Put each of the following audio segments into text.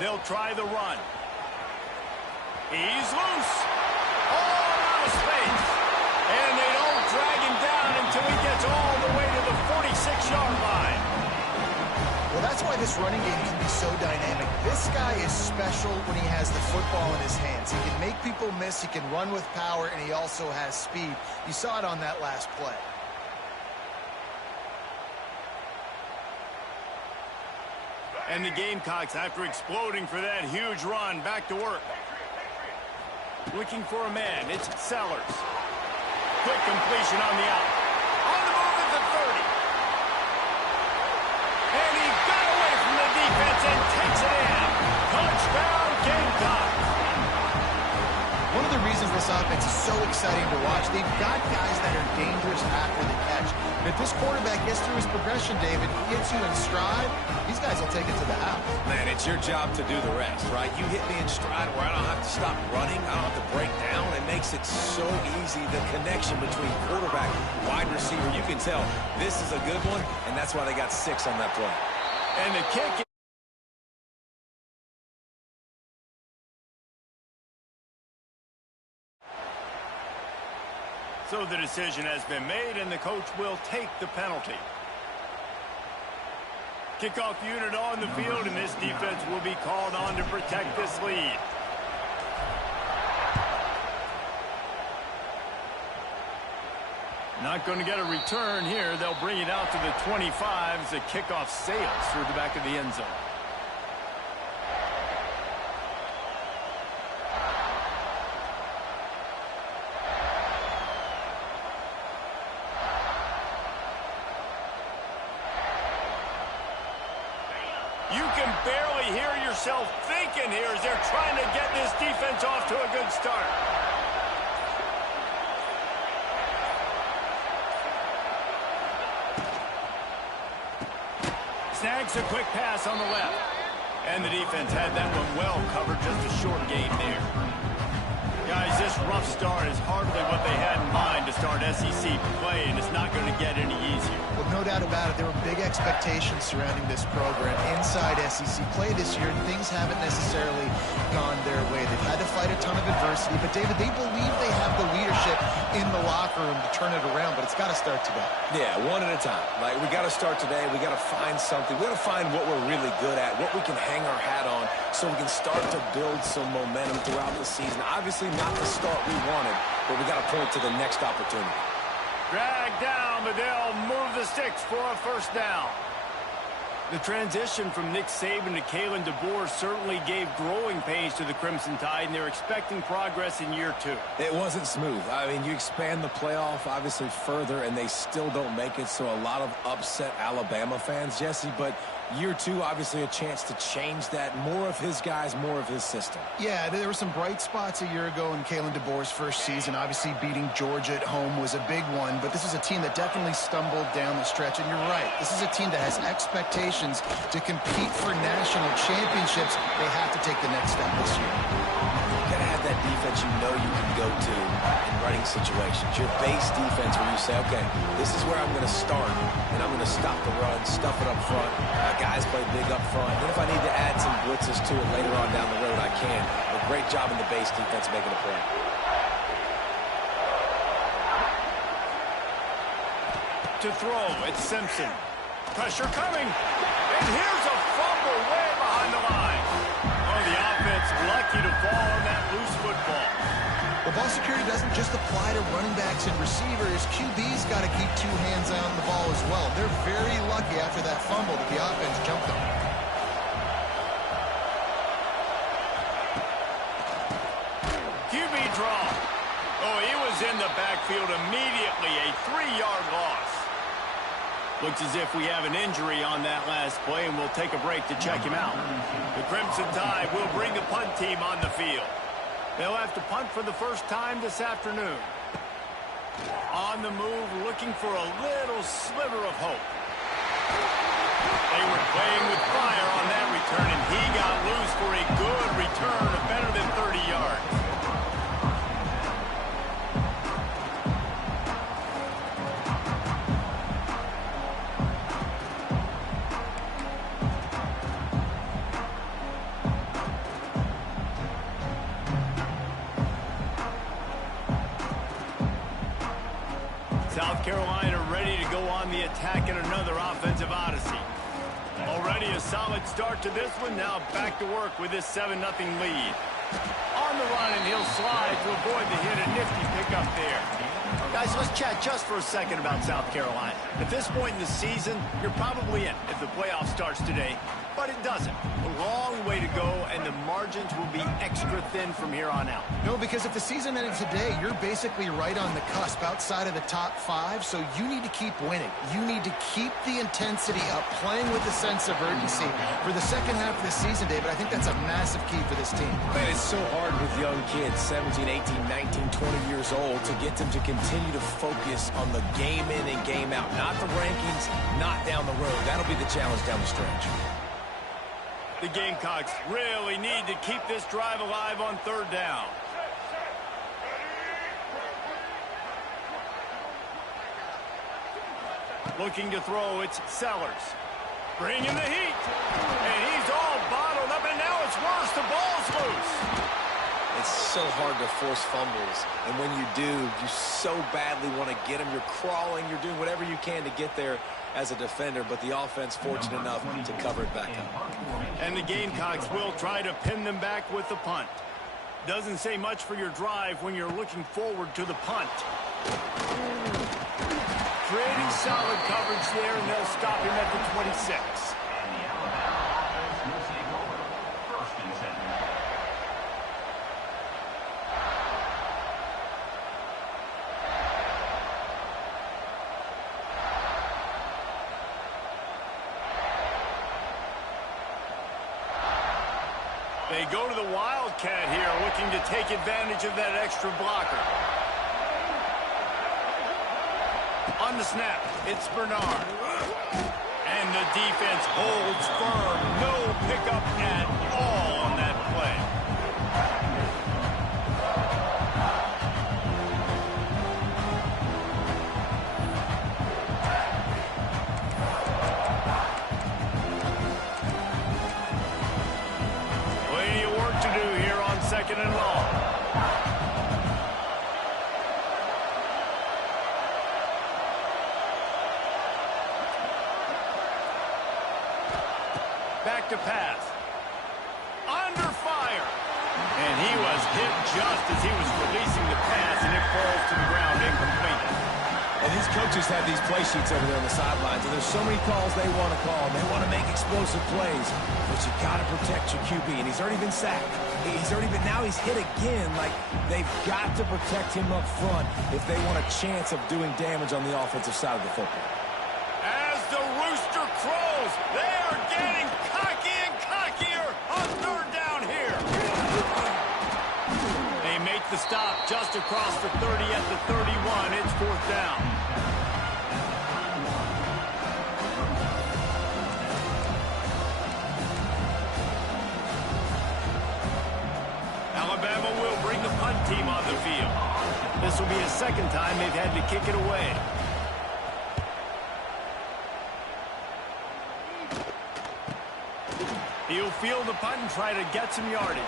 They'll try the run. He's loose. All out of space. And they don't drag him down until he gets all the way to the 46-yard line. Well, that's why this running game can be so dynamic. This guy is special when he has the football in his hands. He can make people miss, he can run with power, and he also has speed. You saw it on that last play. And the Gamecocks, after exploding for that huge run, back to work. Looking for a man, it's Sellers. Quick completion on the out. On the move at the 30. And he got away from the defense and takes it in. Touchdown, Gamecocks. One of the reasons this offense is so exciting to watch, they've got guys that are dangerous after the catch. If this quarterback gets through his progression, David, gets you in stride, these guys will take it to the house. Man, it's your job to do the rest, right? You hit me in stride where I don't have to stop running, I don't have to break down. It makes it so easy, the connection between quarterback, wide receiver. You can tell this is a good one, and that's why they got 6 on that play. And the kick. So the decision has been made, and the coach will take the penalty. Kickoff unit on the field, and this defense will be called on to protect this lead. Not going to get a return here. They'll bring it out to the 25 as the kickoff sails through the back of the end zone. You can barely hear yourself thinking here as they're trying to get this defense off to a good start. Snags a quick pass on the left. And the defense had that one well covered, just a short game there. Guys, this rough start is hardly what they had in mind to start SEC play, and it's not going to get any easier. Well, no doubt about it. There were big expectations surrounding this program inside SEC play this year, and things haven't necessarily gone their way. They've had to fight a ton of adversity, but, David, they believe they have the leadership in the locker room to turn it around, but it's got to start today. Yeah, one at a time. Like, we got to start today. We got to find something. We got to find what we're really good at, what we can hang our hat on, so we can start to build some momentum throughout the season. Obviously, not the start we wanted, but we got to point to the next opportunity. Drag down, but they'll move the sticks for a first down. The transition from Nick Saban to Kalen DeBoer certainly gave growing pains to the Crimson Tide, and they're expecting progress in year 2. It wasn't smooth. I mean, you expand the playoff, obviously, further, and they still don't make it, so a lot of upset Alabama fans, Jesse, but year 2, obviously, a chance to change that. More of his guys, more of his system. Yeah, there were some bright spots a year ago in Kalen DeBoer's first season. Obviously, beating Georgia at home was a big one, but this is a team that definitely stumbled down the stretch, and you're right. This is a team that has expectations to compete for national championships. They have to take the next step this year. You got to have that defense you know you can go to in running situations. Your base defense where you say, okay, this is where I'm going to start, and I'm going to stop the run, stuff it up front. Guys play big up front. And if I need to add some blitzes to it later on down the road, I can. But great job in the base defense making a play. To throw, it's Simpson. Pressure coming. And here's a fumble way behind the line. Oh, the offense lucky to fall on that loose football. Well, ball security doesn't just apply to running backs and receivers. QB's got to keep 2 hands on the ball as well. They're very lucky after that fumble that the offense jumped on. QB draw. Oh, he was in the backfield immediately. A 3-yard loss. Looks as if we have an injury on that last play, and we'll take a break to check him out. The Crimson Tide will bring the punt team on the field. They'll have to punt for the first time this afternoon. On the move, looking for a little sliver of hope. They were playing with fire on that return, and he got loose for a good return of better than 30 yards. South Carolina ready to go on the attack in another offensive odyssey. Already a solid start to this one. Now back to work with this 7-0 lead. On the run, and he'll slide to avoid the hit. A nifty pickup there. Guys, let's chat just for a second about South Carolina. At this point in the season, you're probably in if the playoff starts today, but it doesn't. A long way to go, and the margins will be extra thin from here on out. No, because if the season ended today, you're basically right on the cusp outside of the top 5, so you need to keep winning. You need to keep the intensity up, playing with a sense of urgency for the second half of the season, David. I think that's a massive key for this team. Man, it's so hard with young kids, 17, 18, 19, 20 years old, to get them to continue to focus on the game in and game out, not the rankings, not down the road. That'll be the challenge down the stretch. The Gamecocks really need to keep this drive alive on 3rd down. Looking to throw, it's Sellers. Bringing the heat. And he's all bottled up, and now it's worse. The ball's loose. It's so hard to force fumbles, and when you do, you so badly want to get them. You're crawling, you're doing whatever you can to get there as a defender, but the offense fortunate enough to cover it back up. And the Gamecocks will try to pin them back with the punt. Doesn't say much for your drive when you're looking forward to the punt. Pretty solid coverage there, and they'll stop him at the 26. They go to the Wildcat here, looking to take advantage of that extra blocker. On the snap, it's Bernard. And the defense holds firm. No pickup at all on that play. Plenty of work to do here on 2nd and long. Back to pass. Under fire. And he was hit just as he was releasing the pass, and it falls to the ground incomplete. And these coaches have these play sheets over there on the sidelines, and there's so many calls they want to call. They want to make explosive plays, but you got to protect your QB, and he's already been sacked. Now he's hit again. Like, they've got to protect him up front if they want a chance of doing damage on the offensive side of the football. As the rooster crows, they are getting cocky and cockier on 3rd down here. They make the stop just across the 30 at the 31. It's 4th down. Alabama will bring the punt team on the field. This will be a 2nd time they've had to kick it away. He'll field the punt and try to get some yardage.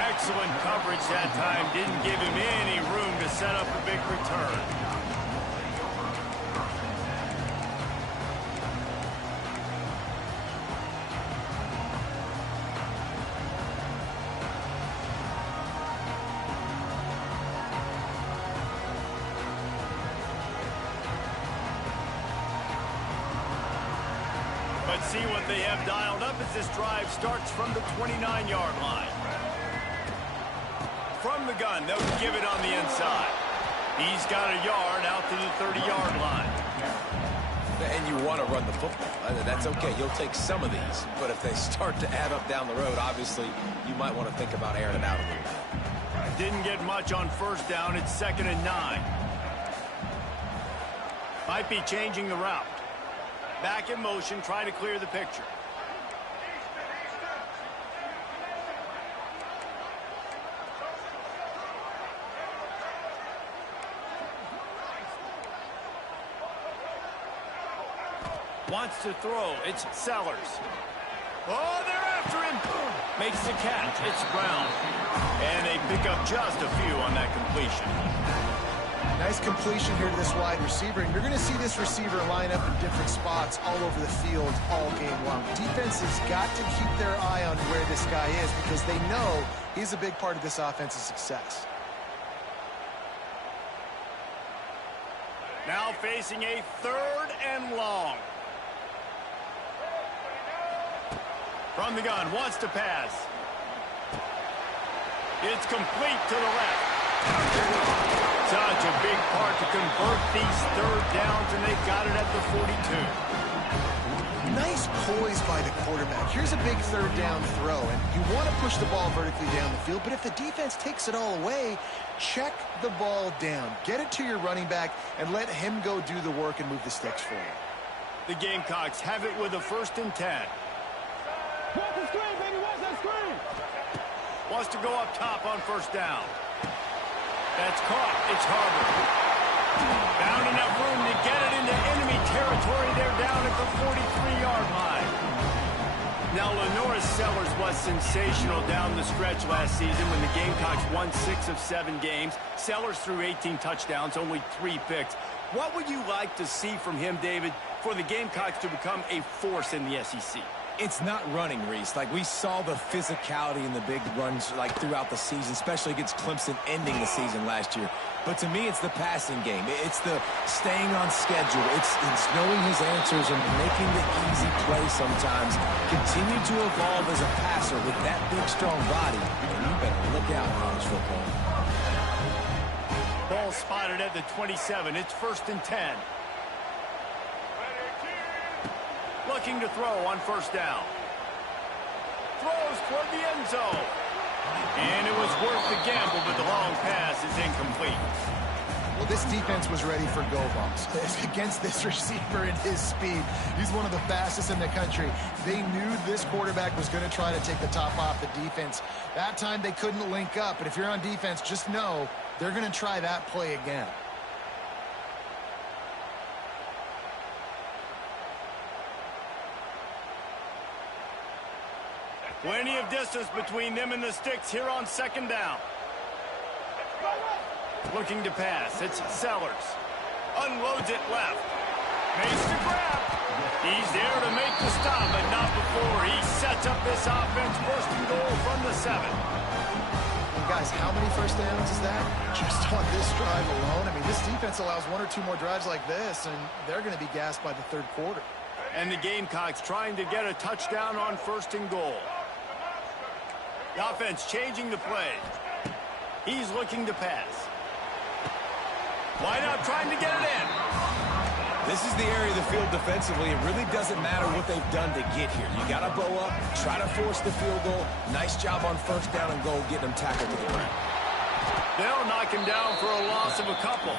Excellent coverage that time. Didn't give him any room to set up a big return. Let's see what they have dialed up as this drive starts from the 29-yard line. From the gun, they'll give it on the inside. He's got a yard out to the 30-yard line. And you want to run the football. That's okay. You'll take some of these. But if they start to add up down the road, obviously, you might want to think about airing it out a little bit. Didn't get much on 1st down. It's 2nd and 9. Might be changing the route. Back in motion, try to clear the picture. Wants to throw. It's Sellers. Oh, they're after him. Makes the catch. It's Brown. And they pick up just a few on that completion. Nice completion here to this wide receiver, and you're going to see this receiver line up in different spots all over the field all game long. Defense has got to keep their eye on where this guy is because they know he's a big part of this offense's success. Now facing a 3rd and long. From the gun, wants to pass. It's complete to the left. Such a big part to convert these 3rd downs, and they got it at the 42. Nice poise by the quarterback. Here's a big 3rd down throw, and you want to push the ball vertically down the field, but if the defense takes it all away, check the ball down. Get it to your running back and let him go do the work and move the sticks for you. The Gamecocks have it with a 1st and 10. Watch the screen, baby, watch that screen. Wants to go up top on 1st down. That's caught. It's Harbor. Found enough room to get it into enemy territory. They're down at the 43-yard line. Now, Lenoris Sellers was sensational down the stretch last season when the Gamecocks won 6 of 7 games. Sellers threw 18 touchdowns, only 3 picks. What would you like to see from him, David, for the Gamecocks to become a force in the SEC? It's not running, Reese. Like, we saw the physicality in the big runs, like, throughout the season, especially against Clemson ending the season last year. But to me, it's the passing game. It's the staying on schedule. It's knowing his answers and making the easy play sometimes. Continue to evolve as a passer with that big, strong body. And you better look out, college football. Ball spotted at the 27. It's 1st and 10. Looking to throw on 1st down. Throws toward the end zone. And it was worth the gamble, but the long pass is incomplete. Well, this defense was ready for go balls. Against this receiver and his speed, he's one of the fastest in the country. They knew this quarterback was going to try to take the top off the defense. That time they couldn't link up, but if you're on defense, just know they're going to try that play again. Plenty of distance between them and the sticks here on 2nd down. Looking to pass. It's Sellers. Unloads it left. Makes the grab. He's there to make the stop, but not before he sets up this offense. 1st and goal from the 7. And guys, how many 1st downs is that? Just on this drive alone. I mean, this defense allows 1 or 2 more drives like this, and they're going to be gassed by the 3rd quarter. And the Gamecocks trying to get a touchdown on 1st and goal. The offense changing the play. He's looking to pass. Wide out trying to get it in. This is the area of the field defensively. It really doesn't matter what they've done to get here. You got to bow up, try to force the field goal. Nice job on 1st down and goal, getting them tackled to the ground. They'll knock him down for a loss of a couple.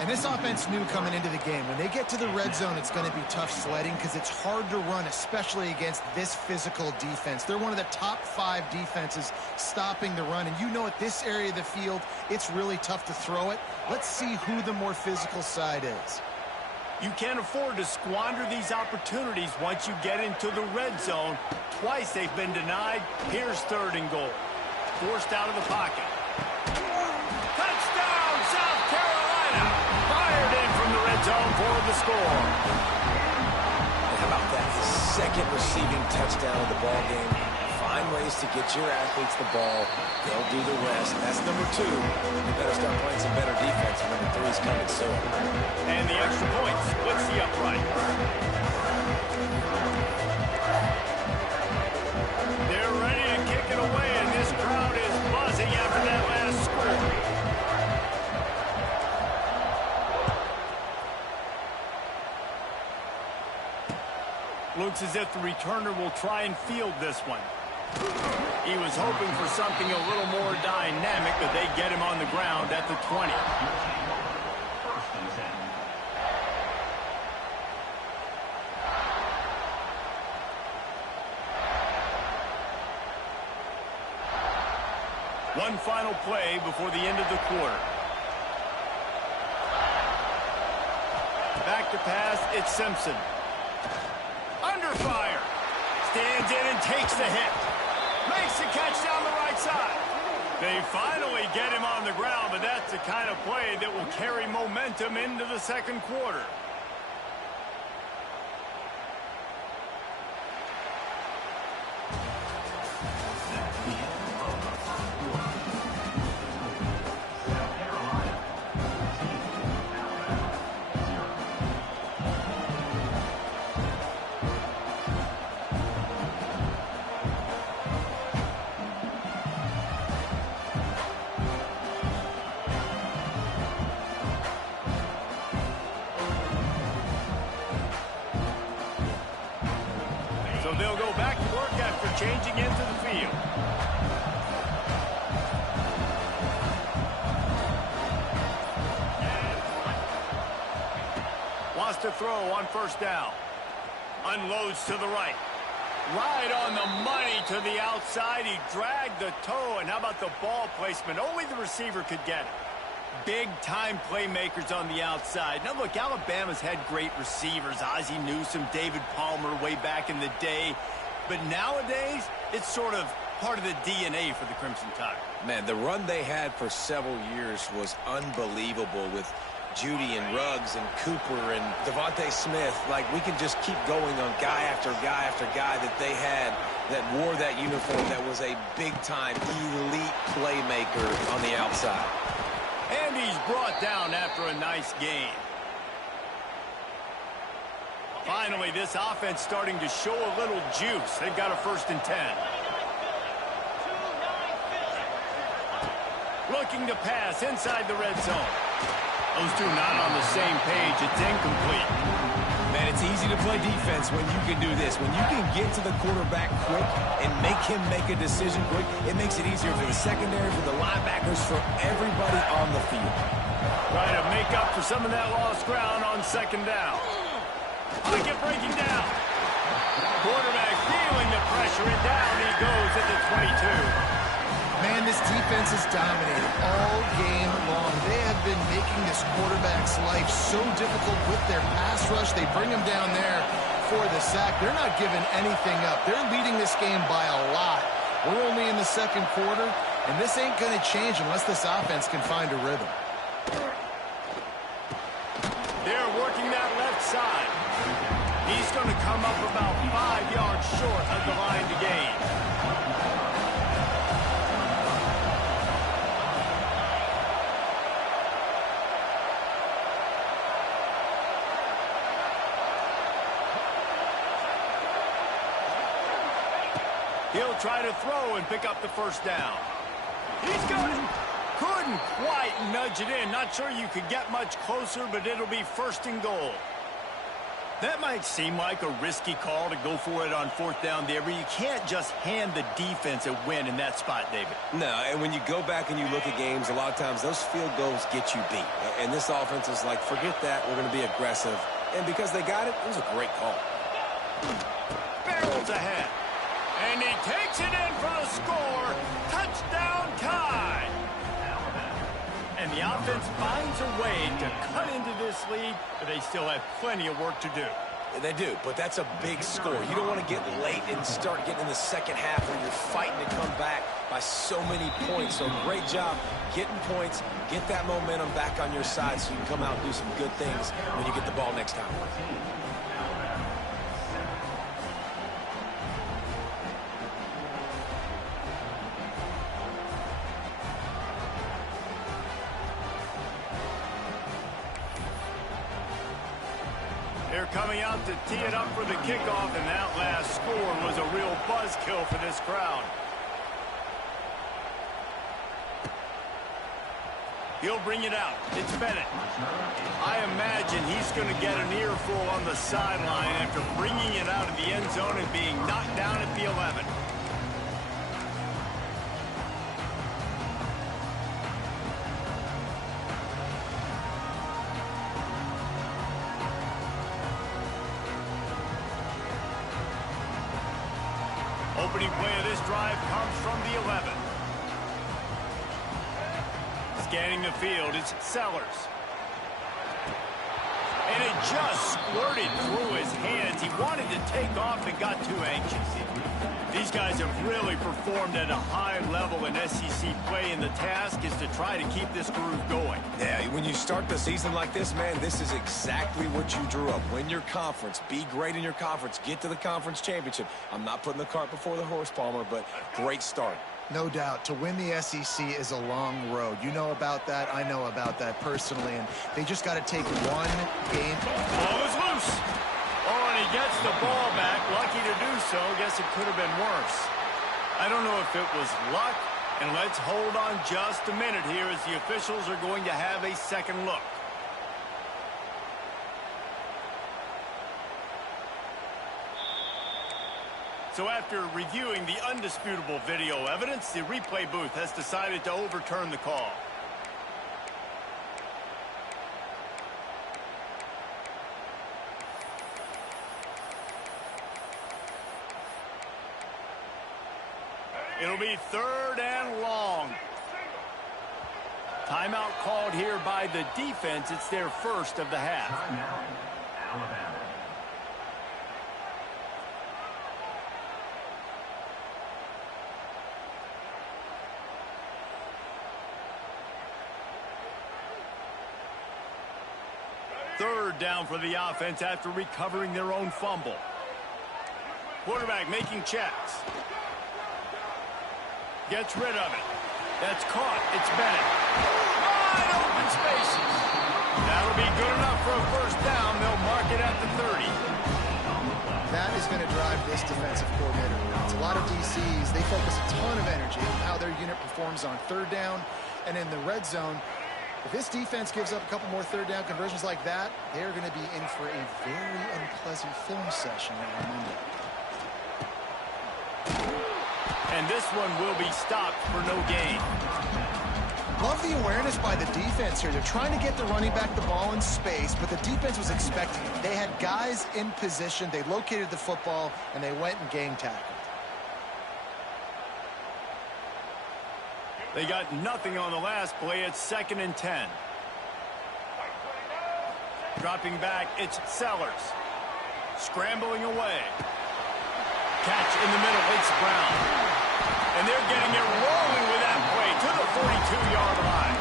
And this offense knew coming into the game, when they get to the red zone, it's going to be tough sledding because it's hard to run, especially against this physical defense. They're one of the top 5 defenses stopping the run. And you know at this area of the field, it's really tough to throw it. Let's see who the more physical side is. You can't afford to squander these opportunities once you get into the red zone. Twice they've been denied. Here's 3rd and goal. Forced out of the pocket. Touchdown, South Carolina! Fired in from the red zone for the score. How about that? The 2nd receiving touchdown of the ball game. Find ways to get your athletes the ball. They'll do the rest. That's number 2. You better start playing some better defense. Number 3 is coming soon. And the extra point splits the upright. They're ready to kick it away, and this crowd is buzzing after that last score. Looks as if the returner will try and field this one. He was hoping for something a little more dynamic, but they get him on the ground at the 20. One final play before the end of the quarter. Back to pass, it's Simpson. Under fire. Stands in and takes the hit. Makes the catch down the right side. They finally get him on the ground, but that's the kind of play that will carry momentum into the second quarter. So they'll go back to work after changing into the field. Wants to throw on first down. Unloads to the right. Right on the money to the outside. He dragged the toe. And how about the ball placement? Only the receiver could get it. Big-time playmakers on the outside. Now, look, Alabama's had great receivers. Ozzie Newsome, David Palmer way back in the day. But nowadays, it's sort of part of the DNA for the Crimson Tide. Man, the run they had for several years was unbelievable with Judy and Ruggs and Cooper and Devontae Smith. Like, we can just keep going on guy after guy after guy that they had that wore that uniform that was a big-time elite playmaker on the outside. And he's brought down after a nice game. Finally, this offense starting to show a little juice. They've got a 1st and 10. Looking to pass inside the red zone. Those two not on the same page. It's incomplete. Man, it's easy to play defense when you can do this. When you can get to the quarterback quick and make him make a decision quick, it makes it easier for the secondary, for the linebackers, for everybody on the field. Trying to make up for some of that lost ground on 2nd down. Wicket breaking down. Quarterback feeling the pressure, and down he goes at the 22. Man, this defense is dominating all game long. They have been making this quarterback's life so difficult with their pass rush. They bring him down there for the sack. They're not giving anything up. They're leading this game by a lot. We're only in the 2nd quarter, and this ain't going to change unless this offense can find a rhythm. They're working that left side. He's going to come up about 5 yards short of the line to gain. He'll try to throw and pick up the 1st down. He's got it. Couldn't quite nudge it in. Not sure you could get much closer, but it'll be 1st and goal. That might seem like a risky call to go for it on 4th down there, but you can't just hand the defense a win in that spot, David. No, and when you go back and you look at games, a lot of times those field goals get you beat. And this offense is like, forget that, we're going to be aggressive. And because they got it, it was a great call. Barrels ahead. And he takes it in for the score. Touchdown tie. And the offense finds a way to cut into this lead, but they still have plenty of work to do. They do, but that's a big score. You don't want to get late and start getting in the 2nd half where you're fighting to come back by so many points. So great job getting points, get that momentum back on your side so you can come out and do some good things when you get the ball next time. They're coming out to tee it up for the kickoff, and that last score was a real buzzkill for this crowd. He'll bring it out. It's Bennett. I imagine he's going to get an earful on the sideline after bringing it out of the end zone and being knocked down at the 11. Opening play of this drive comes from the 11. Scanning the field, it's Sellers. And it just squirted through his hands. He wanted to take off and got too anxious. These These guys have really performed at a high level in SEC play, and the task is to try to keep this groove going. Yeah, when you start the season like this, man, this is exactly what you drew up. Win your conference, be great in your conference, get to the conference championship. I'm not putting the cart before the horse, Palmer, but great start. No doubt. To win the SEC is a long road. You know about that. I know about that personally. And they just got to take one game. Ball is loose. Oh, and he gets the ball back. Lucky to do so. Guess it could have been worse. I don't know if it was luck. And let's hold on just a minute here as the officials are going to have a second look. So after reviewing the undisputable video evidence, the replay booth has decided to overturn the call. It'll be 3rd and long. Timeout called here by the defense. It's their first of the half. Timeout, Alabama. Third down for the offense after recovering their own fumble. Quarterback making checks. Gets rid of it. That's caught. It's Bennett. Wide open spaces. That'll be good enough for a first down. They'll mark it at the 30. That is going to drive this defensive coordinator. It's a lot of DCs. They focus a ton of energy on how their unit performs on 3rd down and in the red zone. If this defense gives up a couple more 3rd down conversions like that, they're going to be in for a very unpleasant film session on Monday. And this one will be stopped for no gain. Love the awareness by the defense here. They're trying to get the running back the ball in space, but the defense was expecting it. They had guys in position. They located the football, and they went and gang tackled. They got nothing on the last play. It's 2nd and 10. Dropping back, it's Sellers. Scrambling away. Catch in the middle, it's Brown. And they're getting it rolling with that play to the 42-yard line.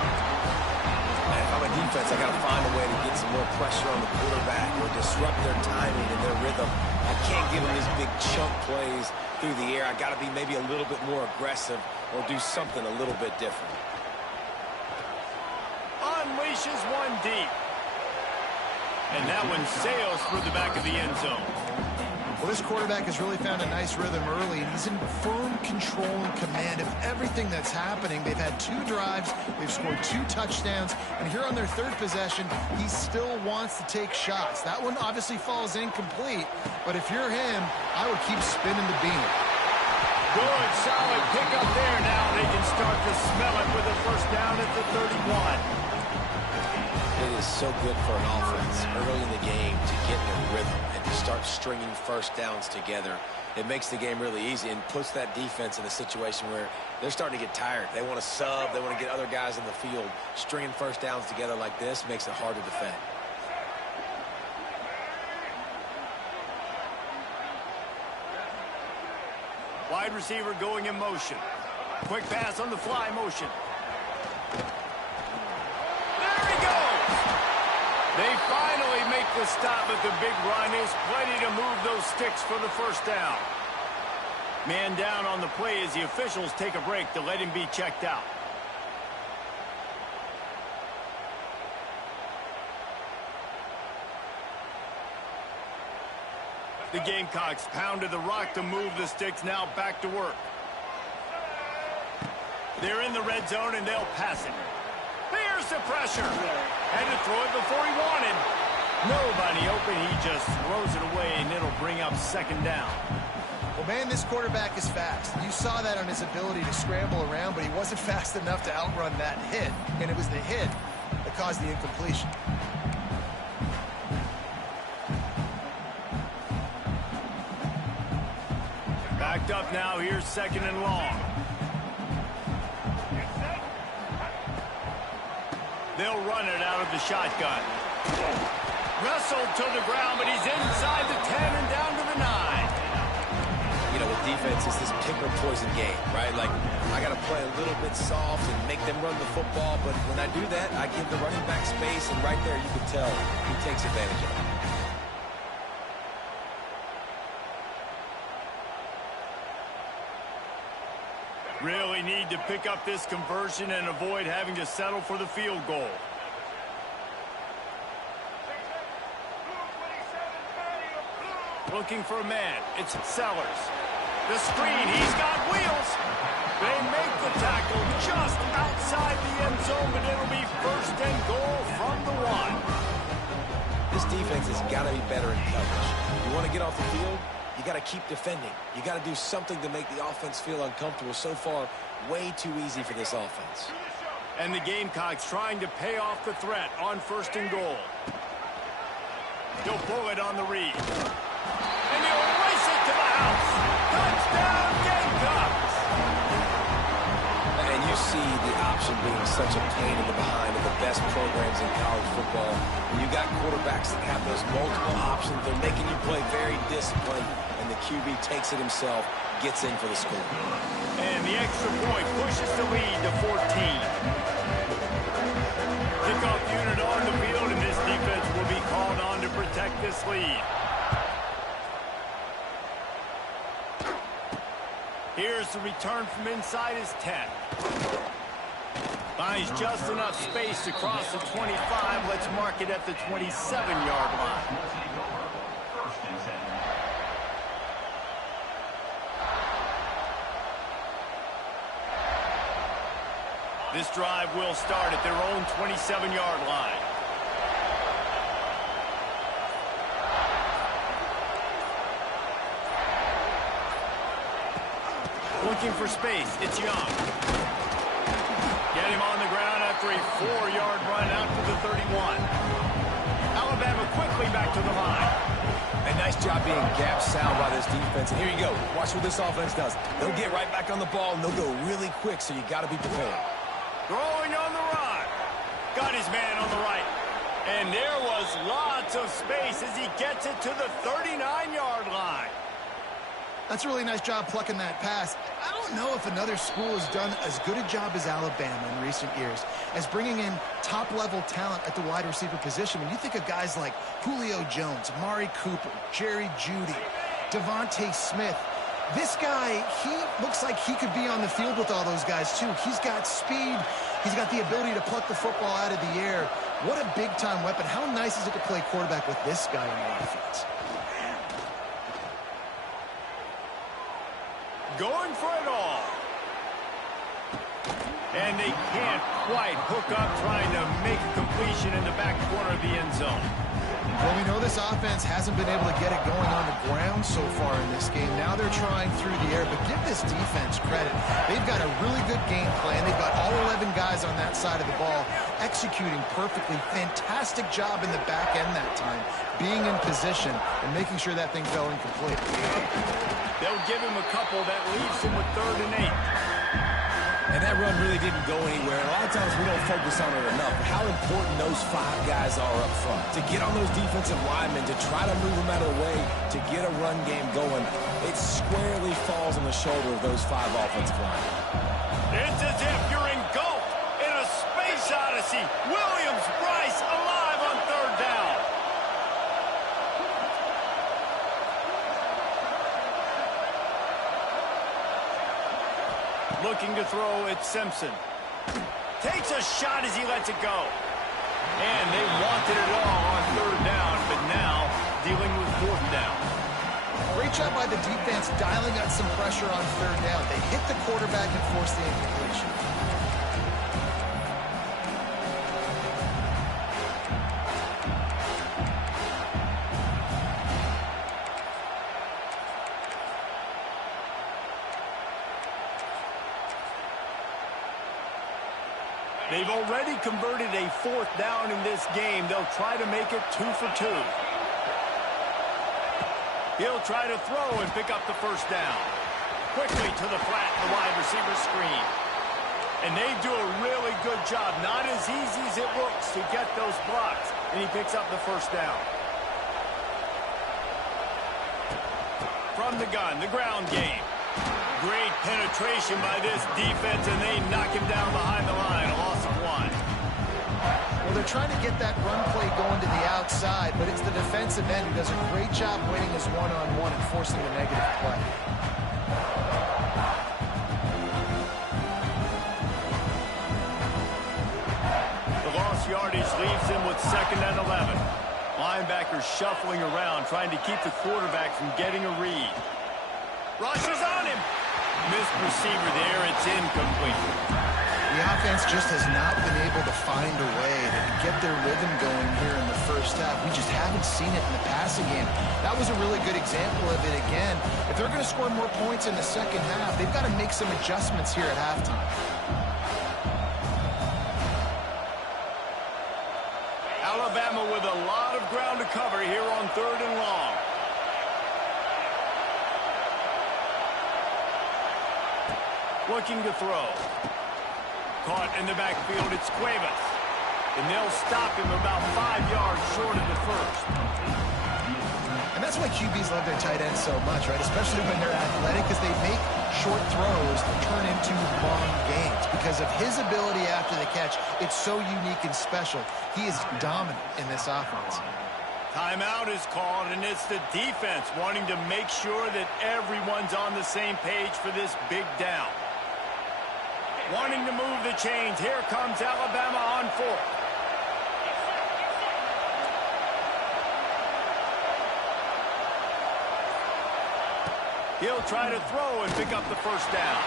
Man, if I'm a defense, I got to find a way to get some more pressure on the quarterback or disrupt their timing and their rhythm. I can't give them these big chunk plays through the air. I got to be maybe a little bit more aggressive or do something a little bit different. Unleashes one deep. And that one sails through the back of the end zone. Well, this quarterback has really found a nice rhythm early, and he's in firm control and command of everything that's happening. They've had 2 drives. They've scored 2 touchdowns. And here on their 3rd possession, he still wants to take shots. That one obviously falls incomplete. But if you're him, I would keep spinning the beam. Good, solid pickup there. Now they can start to smell it with a first down at the 31. It is so good for an offense early in the game to get in a rhythm and to start stringing first downs together. It makes the game really easy and puts that defense in a situation where they're starting to get tired. They want to sub. They want to get other guys in the field. Stringing first downs together like this makes it hard to defend. Wide receiver going in motion. Quick pass on the fly motion. There he goes! They finally make the stop at the big run. There's plenty to move those sticks for the first down. Man down on the play as the officials take a break to let him be checked out. The Gamecocks pounded the rock to move the sticks, now back to work. They're in the red zone, and they'll pass it. Here's the pressure. Had to throw it before he wanted. Nobody open. He just throws it away, and it'll bring up 2nd down. Well, man, this quarterback is fast. You saw that on his ability to scramble around, but he wasn't fast enough to outrun that hit, and it was the hit that caused the incompletion. Backed up now. Here's 2nd and long. They'll run it out of the shotgun. Wrestled to the ground, but he's inside the 10 and down to the 9. You know, with defense is this pick or poison game, right? Like, I got to play a little bit soft and make them run the football, but when I do that, I give the running back space, and right there you can tell he takes advantage of it. Really need to pick up this conversion and avoid having to settle for the field goal. Looking for a man. It's Sellers. The screen. He's got wheels. They make the tackle just outside the end zone, but it'll be first and goal from the 1. This defense has got to be better in coverage. You want to get off the field, you got to keep defending. You got to do something to make the offense feel uncomfortable. So far, way too easy for this offense. And the Gamecocks trying to pay off the threat on first and goal. He'll pull it on the read. And he'll race it to the house. Touchdown, Gamecocks! And you see the option being such a pain in the behind of the best programs in college football. When you got quarterbacks that have those multiple options, they're making you play very disciplined, and the QB takes it himself, gets in for the score. And the extra point pushes the lead to 14. Kickoff unit on the field, and this defense will be called on to protect this lead. Here's the return from inside his 10. Finds just enough space to cross the 25. Let's mark it at the 27-yard line. First and 10. This drive will start at their own 27-yard line. Looking for space. It's Young. Get him on the ground after a 4-yard run out to the 31. Alabama quickly back to the line. A nice job being gap sound by this defense. And here you go. Watch what this offense does. They'll get right back on the ball, and they'll go really quick, so you got to be prepared. Throwing on the run. Got his man on the right. And there was lots of space as he gets it to the 39-yard line. That's a really nice job plucking that pass. I don't know if another school has done as good a job as Alabama in recent years as bringing in top-level talent at the wide receiver position. When you think of guys like Julio Jones, Amari Cooper, Jerry Jeudy, Devontae Smith, this guy, he looks like he could be on the field with all those guys, too. He's got speed. He's got the ability to pluck the football out of the air. What a big-time weapon. How nice is it to play quarterback with this guy in the offense? Going for it all. And they can't quite hook up trying to make a completion in the back corner of the end zone. Well, we know this offense hasn't been able to get it going on the ground so far in this game. Now they're trying through the air, but give this defense credit. They've got a really good game plan. They've got all 11 guys on that side of the ball executing perfectly. Fantastic job in the back end that time, being in position and making sure that thing fell incomplete. They'll give him a couple that leaves him with 3rd and 8. And that run really didn't go anywhere. A lot of times we don't focus on it enough. How important those 5 guys are up front. To get on those defensive linemen, to try to move them out of the way, to get a run game going, it squarely falls on the shoulder of those 5 offensive linemen. It's as if you're engulfed in a space odyssey. Williams-Brice alive on 3rd down. Looking to throw, it's Simpson. Takes a shot as he lets it go. And they wanted it all on 3rd down, but now dealing with 4th down. Great job by the defense dialing out some pressure on 3rd down. They hit the quarterback and forced the incompletion. They've already converted a 4th down in this game. They'll try to make it 2 for 2. He'll try to throw and pick up the 1st down. Quickly to the flat, the wide receiver screen. And they do a really good job. Not as easy as it looks to get those blocks. And he picks up the 1st down. From the gun, the ground game. Penetration by this defense, and they knock him down behind the line. A loss of 1. Well, they're trying to get that run play going to the outside, but it's the defensive end who does a great job winning his one-on-one and forcing the negative play. The lost yardage leaves him with 2nd and 11. Linebackers shuffling around, trying to keep the quarterback from getting a read. Rush is on him. Missed receiver there. It's incomplete. The offense just has not been able to find a way to get their rhythm going here in the first half. We just haven't seen it in the passing game. That was a really good example of it again. If they're going to score more points in the second half, they've got to make some adjustments here at halftime. Alabama with a lot of ground to cover here on 3rd and long. Looking to throw. Caught in the backfield, it's Cuevas. And they'll stop him about 5 yards short of the first. And that's why QBs love their tight ends so much, right? Especially when they're athletic, because they make short throws that turn into long gains. Because of his ability after the catch, it's so unique and special. He is dominant in this offense. Timeout is called, and it's the defense wanting to make sure that everyone's on the same page for this big down. Wanting to move the chains. Here comes Alabama on 4th. He'll try to throw and pick up the first down.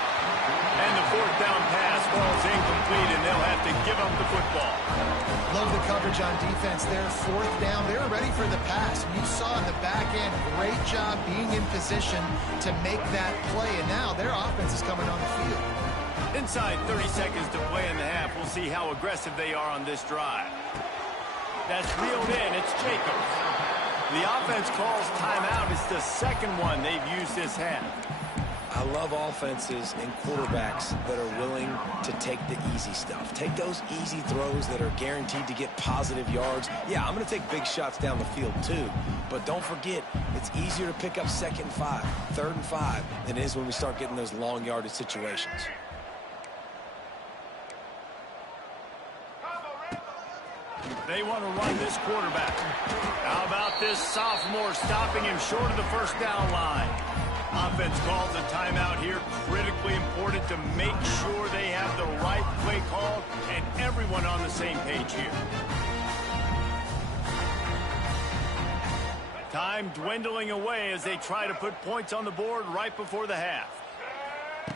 And the 4th down pass falls incomplete, and they'll have to give up the football. Love the coverage on defense there. 4th down. They were ready for the pass. You saw in the back end, great job being in position to make that play. And now their offense is coming on the field. Inside 30 seconds to play in the half. We'll see how aggressive they are on this drive. That's reeled in. It's Jacobs. The offense calls timeout. It's the 2nd one they've used this half. I love offenses and quarterbacks that are willing to take the easy stuff. Take those easy throws that are guaranteed to get positive yards. Yeah, I'm going to take big shots down the field too. But don't forget, it's easier to pick up 2nd and 5, 3rd and 5 than it is when we start getting those long yardage situations. They want to run this quarterback. How about this sophomore stopping him short of the 1st down line? Offense calls a timeout here. Critically important to make sure they have the right play called and everyone on the same page here. Time dwindling away as they try to put points on the board right before the half.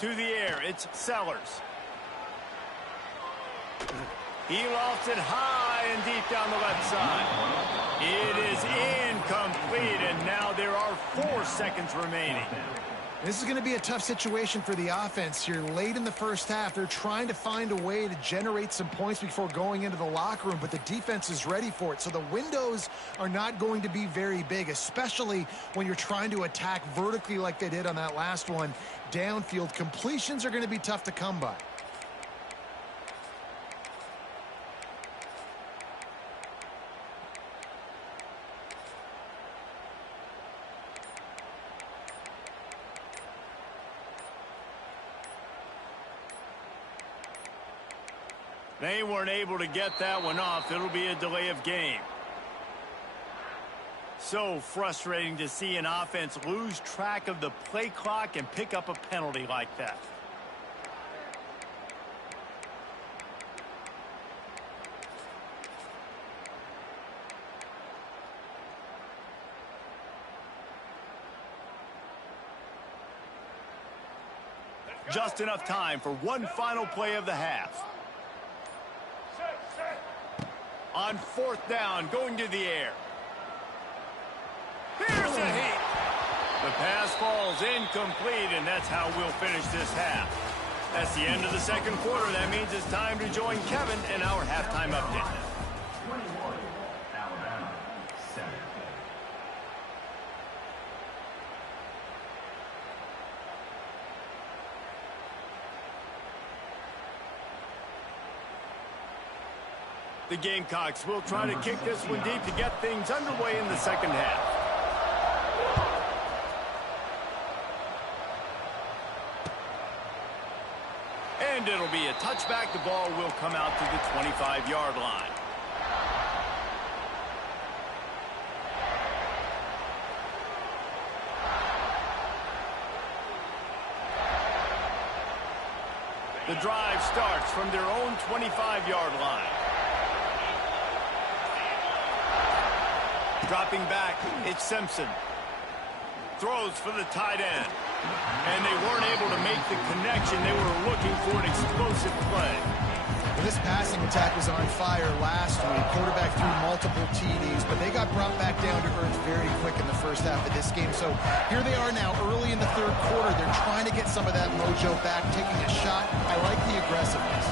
To the air, it's Sellers. He lofts it high and deep down the left side. It is incomplete, and now there are 4 seconds remaining. This is going to be a tough situation for the offense here. Late in the first half, they're trying to find a way to generate some points before going into the locker room, but the defense is ready for it. So the windows are not going to be very big, especially when you're trying to attack vertically like they did on that last one. Downfield completions are going to be tough to come by. They weren't able to get that one off. It'll be a delay of game. So frustrating to see an offense lose track of the play clock and pick up a penalty like that. Just enough time for one final play of the half. On 4th down, going to the air. Here's a hit. The pass falls incomplete, and that's how we'll finish this half. That's the end of the 2nd quarter. That means it's time to join Kevin in our halftime update. 21, Alabama, 7. The Gamecocks will try to kick this one deep to get things underway in the 2nd half. And it'll be a touchback. The ball will come out to the 25-yard line. The drive starts from their own 25-yard line. Dropping back, it's Simpson. Throws for the tight end. And they weren't able to make the connection. They were looking for an explosive play. Well, this passing attack was on fire last week. Quarterback threw multiple TDs, but they got brought back down to earth very quick in the first half of this game. So here they are now early in the third quarter. They're trying to get some of that mojo back, taking a shot. I like the aggressiveness.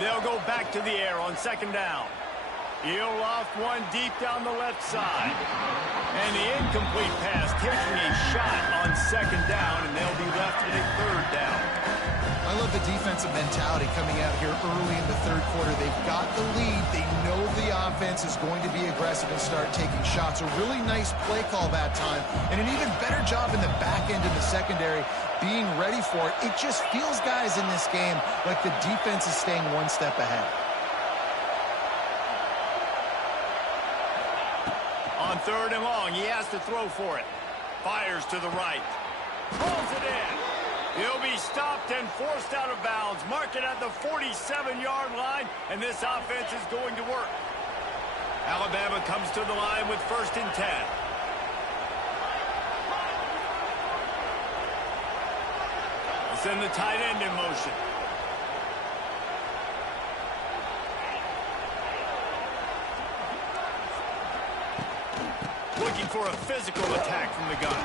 They'll go back to the air on second down. He'll loft one deep down the left side. And the incomplete pass taking a shot on second down, and they'll be left with a third down. I love the defensive mentality coming out here early in the third quarter. They've got the lead. They know the offense is going to be aggressive and start taking shots. A really nice play call that time, and an even better job in the back end in the secondary being ready for it. It just feels, guys, in this game like the defense is staying one step ahead. On third and long, he has to throw for it. Fires to the right. Pulls it in. He'll be stopped and forced out of bounds. Mark it at the 47-yard line, and this offense is going to work. Alabama comes to the line with 1st and 10. Send the tight end in motion. Looking for a physical attack from the gun.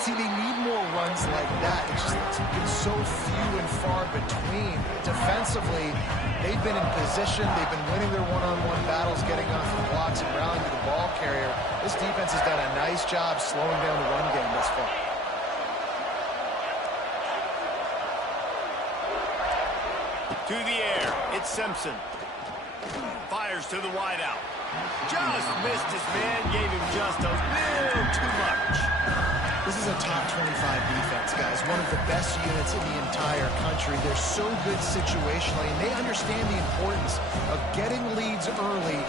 See, they need more runs like that. It's been so few and far between. Defensively, they've been in position. They've been winning their one-on-one battles, getting off the blocks and rallying to the ball carrier. This defense has done a nice job slowing down the run game thus far. To the air, it's Simpson. Fires to the wideout. Just missed his man, gave him just a little too much. This is a top 25 defense, guys. One of the best units in the entire country. They're so good situationally, and they understand the importance of getting leads early,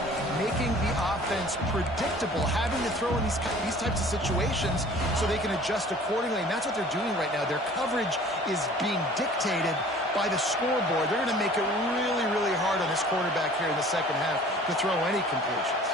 making the offense predictable, having to throw in these types of situations so they can adjust accordingly, and that's what they're doing right now. Their coverage is being dictated by the scoreboard. They're going to make it really, really hard on this quarterback here in the second half to throw any completions.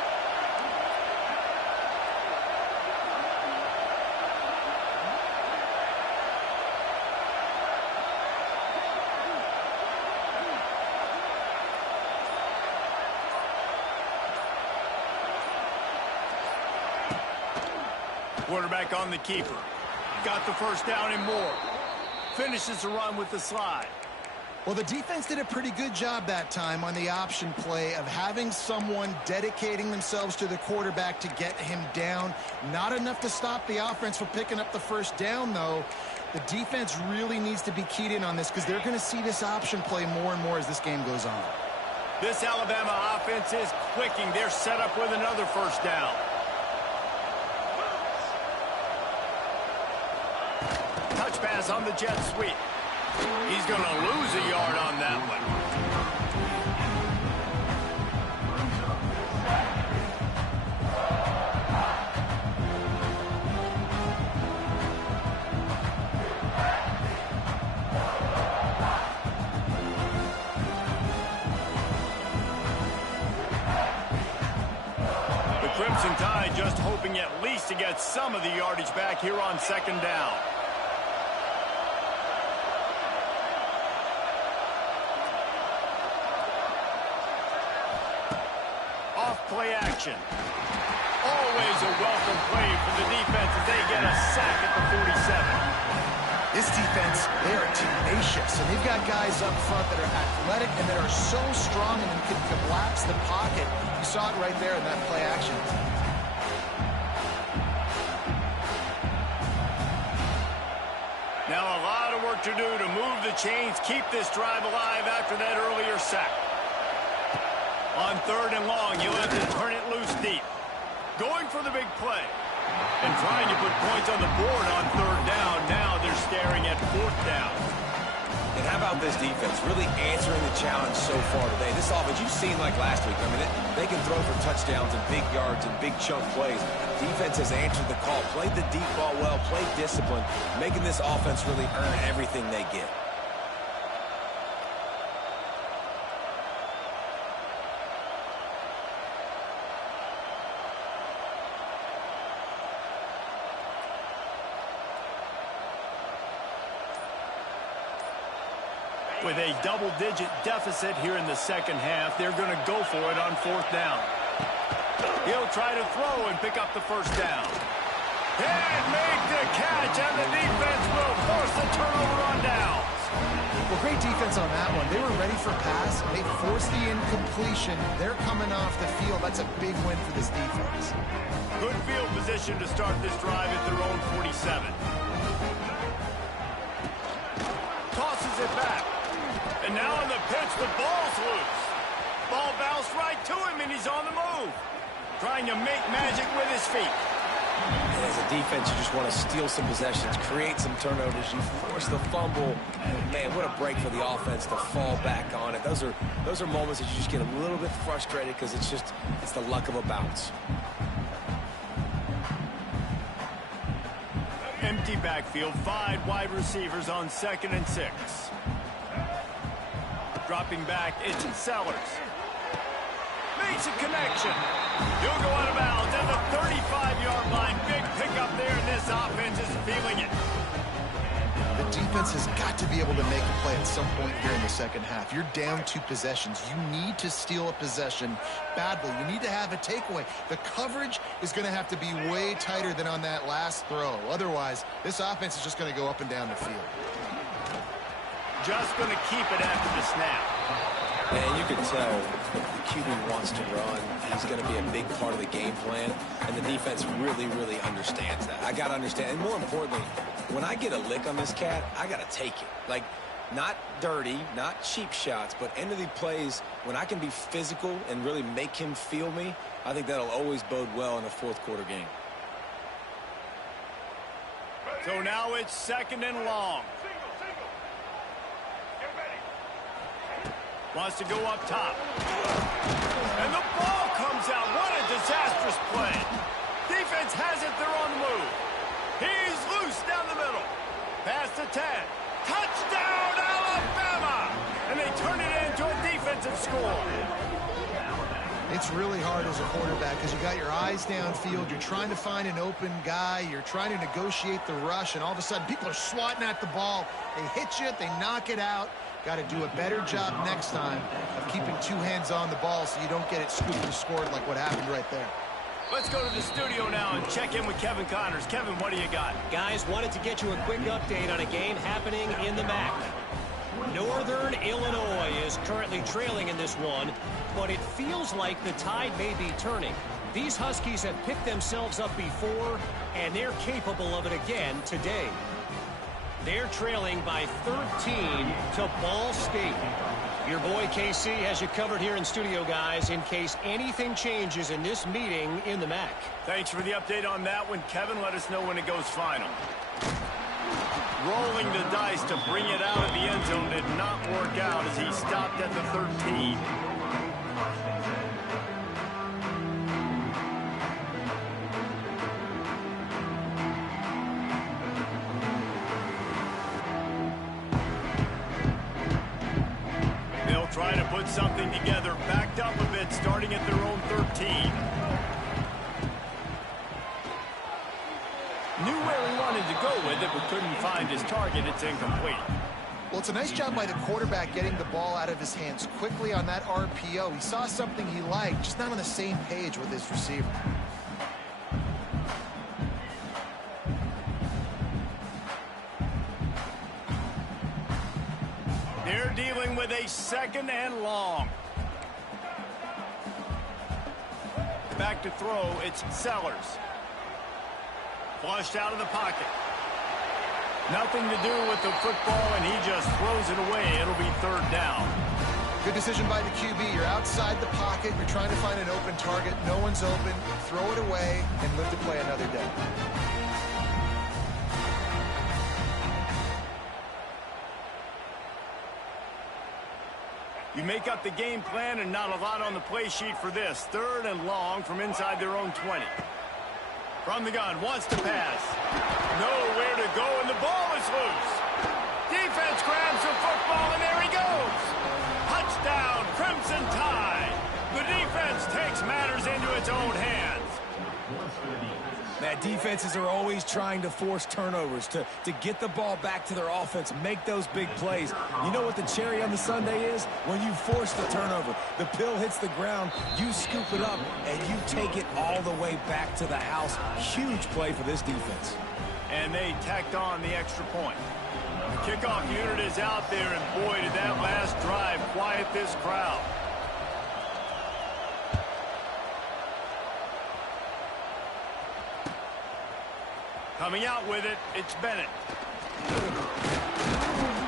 Quarterback on the keeper. Got the first down and more. Finishes the run with the slide. Well, the defense did a pretty good job that time on the option play of having someone dedicating themselves to the quarterback to get him down. Not enough to stop the offense from picking up the first down, though. The defense really needs to be keyed in on this because they're going to see this option play more and more as this game goes on. This Alabama offense is clicking. They're set up with another first down. Touch pass on the jet sweep. He's going to lose a yard on that one. The Crimson Tide just hoping at least to get some of the yardage back here on second down. Play action. Always a welcome play for the defense as they get a sack at the 47. This defense, they are tenacious, and they've got guys up front that are athletic and that are so strong and can collapse the pocket. You saw it right there in that play action. Now a lot of work to do to move the chains, keep this drive alive after that earlier sack. On 3rd and long, you'll have to turn it loose deep. Going for the big play. And trying to put points on the board on 3rd down. Now they're staring at 4th down. And how about this defense really answering the challenge so far today? This offense, you've seen like last week. I mean, they can throw for touchdowns and big yards and big chunk plays. Defense has answered the call, played the deep ball well, played discipline, making this offense really earn everything they get. With a double-digit deficit here in the second half, they're going to go for it on 4th down. He'll try to throw and pick up the 1st down. And make the catch, and the defense will force the turnover on downs. Well, great defense on that one. They were ready for pass. They forced the incompletion. They're coming off the field. That's a big win for this defense. Good field position to start this drive at their own 47. Tosses it back. And now on the pitch, the ball's loose. Ball bounced right to him, and he's on the move. Trying to make magic with his feet. And as a defense, you just want to steal some possessions, create some turnovers. You force the fumble. And man, what a break for the offense to fall back on it. Those are moments that you just get a little bit frustrated because it's the luck of a bounce. Empty backfield, 5 wide receivers on 2nd and 6. Dropping back, it's Sellers. Makes a connection. He'll go out of bounds at the 35-yard line. Big pickup there, and this offense is feeling it. The defense has got to be able to make a play at some point here in the second half. You're down 2 possessions. You need to steal a possession badly. You need to have a takeaway. The coverage is going to have to be way tighter than on that last throw. Otherwise, this offense is just going to go up and down the field. Just going to keep it after the snap. And you can tell the QB wants to run. He's going to be a big part of the game plan. And the defense really, really understands that. I got to understand. And more importantly, when I get a lick on this cat, I got to take it. Like, not dirty, not cheap shots, but end of the plays, when I can be physical and really make him feel me, I think that'll always bode well in a 4th quarter game. So now it's 2nd and long. Wants to go up top. And the ball comes out. What a disastrous play. Defense has it. They're on the move. He's loose down the middle. Pass to 10. Touchdown, Alabama! And they turn it into a defensive score. It's really hard as a quarterback because you got your eyes downfield. You're trying to find an open guy. You're trying to negotiate the rush, and all of a sudden people are swatting at the ball. They hit you. They knock it out. Got to do a better job next time of keeping 2 hands on the ball so you don't get it scooped and scored like what happened right there. Let's go to the studio now and check in with Kevin Connors. Kevin, what do you got? Guys, wanted to get you a quick update on a game happening in the MAC. Northern Illinois is currently trailing in this one, but it feels like the tide may be turning. These Huskies have picked themselves up before, and they're capable of it again today. They're trailing by 13 to Ball State. Your boy KC has you covered here in studio, guys, in case anything changes in this meeting in the MAC. Thanks for the update on that one, Kevin. Let us know when it goes final. Rolling the dice to bring it out of the end zone did not work out as he stopped at the 13. They'll try to put something together, backed up a bit, starting at their own 13. Knew where he wanted to go with it, but couldn't find his target. It's incomplete. Well, it's a nice job by the quarterback getting the ball out of his hands quickly on that RPO. He saw something he liked, just not on the same page with his receiver. They're dealing with a 2nd and long. Back to throw, it's Sellers. Flushed out of the pocket. Nothing to do with the football, and he just throws it away. It'll be 3rd down. Good decision by the QB. You're outside the pocket. You're trying to find an open target. No one's open. Throw it away and live to play another day. You make up the game plan and not a lot on the play sheet for this. 3rd and long from inside their own 20. From the gun, wants to pass. Nowhere to go, and the ball is loose. Defense grabs the football, and there he goes. Touchdown, Crimson Tide. The defense takes matters into its own hands. Man, defenses are always trying to force turnovers, to get the ball back to their offense, make those big plays. You know what the cherry on the sundae is? When you force the turnover, the pill hits the ground, you scoop it up, and you take it all the way back to the house. Huge play for this defense. And they tacked on the extra point. The kickoff unit is out there, and boy, did that last drive quiet this crowd. Coming out with it, it's Bennett.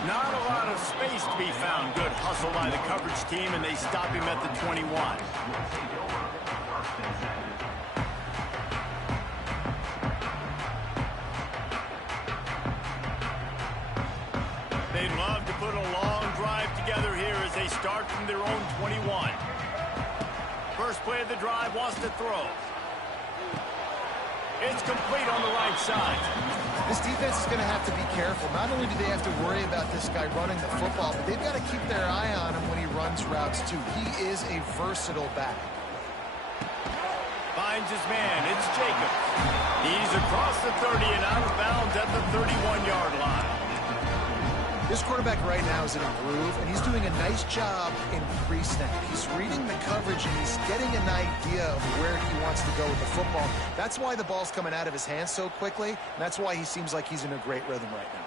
Not a lot of space to be found. Good hustle by the coverage team, and they stop him at the 21. They'd love to put a long drive together here as they start from their own 21. First play of the drive, wants to throw. It's complete on the right side. This defense is going to have to be careful. Not only do they have to worry about this guy running the football, but they've got to keep their eye on him when he runs routes, too. He is a versatile back. Finds his man. It's Jacob. He's across the 30 and out of bounds at the 31-yard line. This quarterback right now is in a groove, and he's doing a nice job in pre-snap. He's reading the coverage, and he's getting an idea of where he wants to go with the football. That's why the ball's coming out of his hands so quickly, and that's why he seems like he's in a great rhythm right now.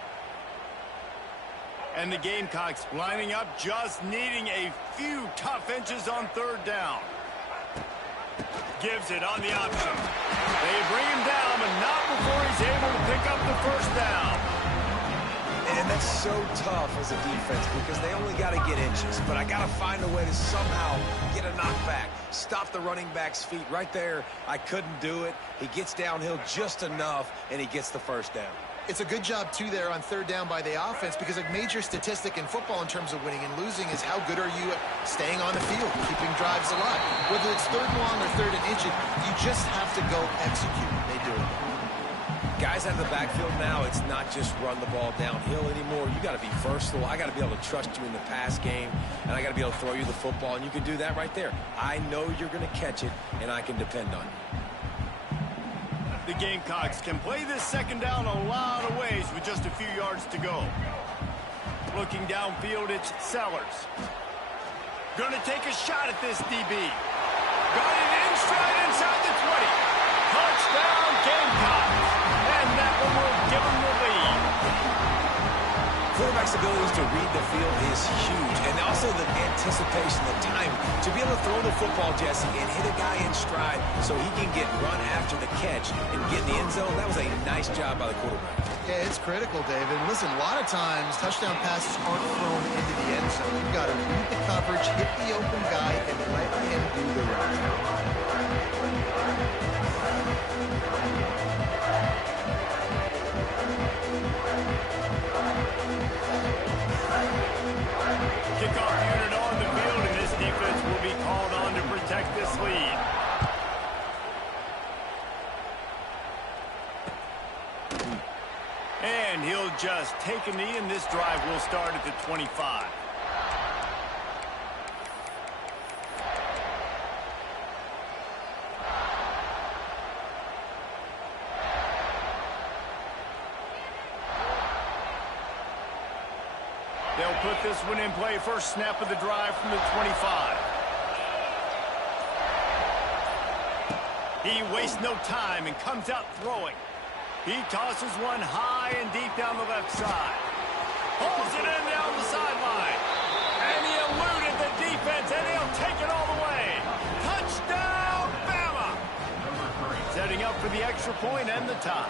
And the Gamecocks lining up, just needing a few tough inches on 3rd down. Gives it on the option. They bring him down, but not before he's able to pick up the 1st down. And that's so tough as a defense because they only got to get inches. But I got to find a way to somehow get a knockback, stop the running back's feet right there. I couldn't do it. He gets downhill just enough, and he gets the 1st down. It's a good job, too, there on 3rd down by the offense because a major statistic in football in terms of winning and losing is how good are you at staying on the field, keeping drives alive. Whether it's 3rd and long or 3rd and inches, you just have to go execute. They do it. Guys out of the backfield now, it's not just run the ball downhill anymore. You got to be versatile. I got to be able to trust you in the pass game, and I got to be able to throw you the football, and you can do that right there. I know you're going to catch it, and I can depend on you. The Gamecocks can play this 2nd down a lot of ways with just a few yards to go. Looking downfield, it's Sellers. Going to take a shot at this DB. Got it in stride inside the 20. Touchdown, Gamecocks. And that one will give them the lead. Quarterback's abilities to read the field is huge. And also the anticipation, the time to be able to throw the football, Jesse, and hit a guy in stride so he can get run after the catch and get in the end zone. That was a nice job by the quarterback. Yeah, it's critical, David. Listen, a lot of times touchdown passes aren't thrown into the end zone. You've got to read the coverage, hit the open guy, and let him do the rest. Kickoff unit on the field, and this defense will be called on to protect this lead. And he'll just take a knee, and this drive will start at the 25. They'll put this one in play. First snap of the drive from the 25. He wastes no time and comes out throwing. He tosses one high and deep down the left side. Pulls it in down the sideline. And he eluded the defense, and he'll take it all the way. Touchdown, Bama! Setting up for the extra point and the tie.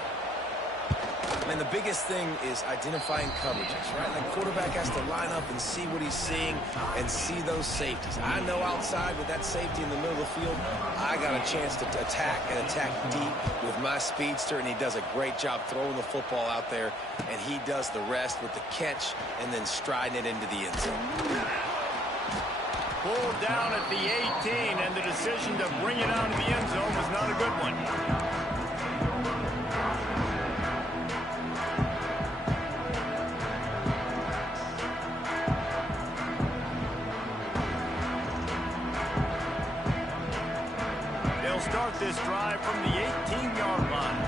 mean, the biggest thing is identifying coverages, right? Like, quarterback has to line up and see what he's seeing and see those safeties. I know outside with that safety in the middle of the field, I got a chance to attack and attack deep with my speedster, and he does a great job throwing the football out there, and he does the rest with the catch and then striding it into the end zone. Pulled down at the 18, and the decision to bring it out of the end zone was not a good one. They'll start this drive from the 18-yard line.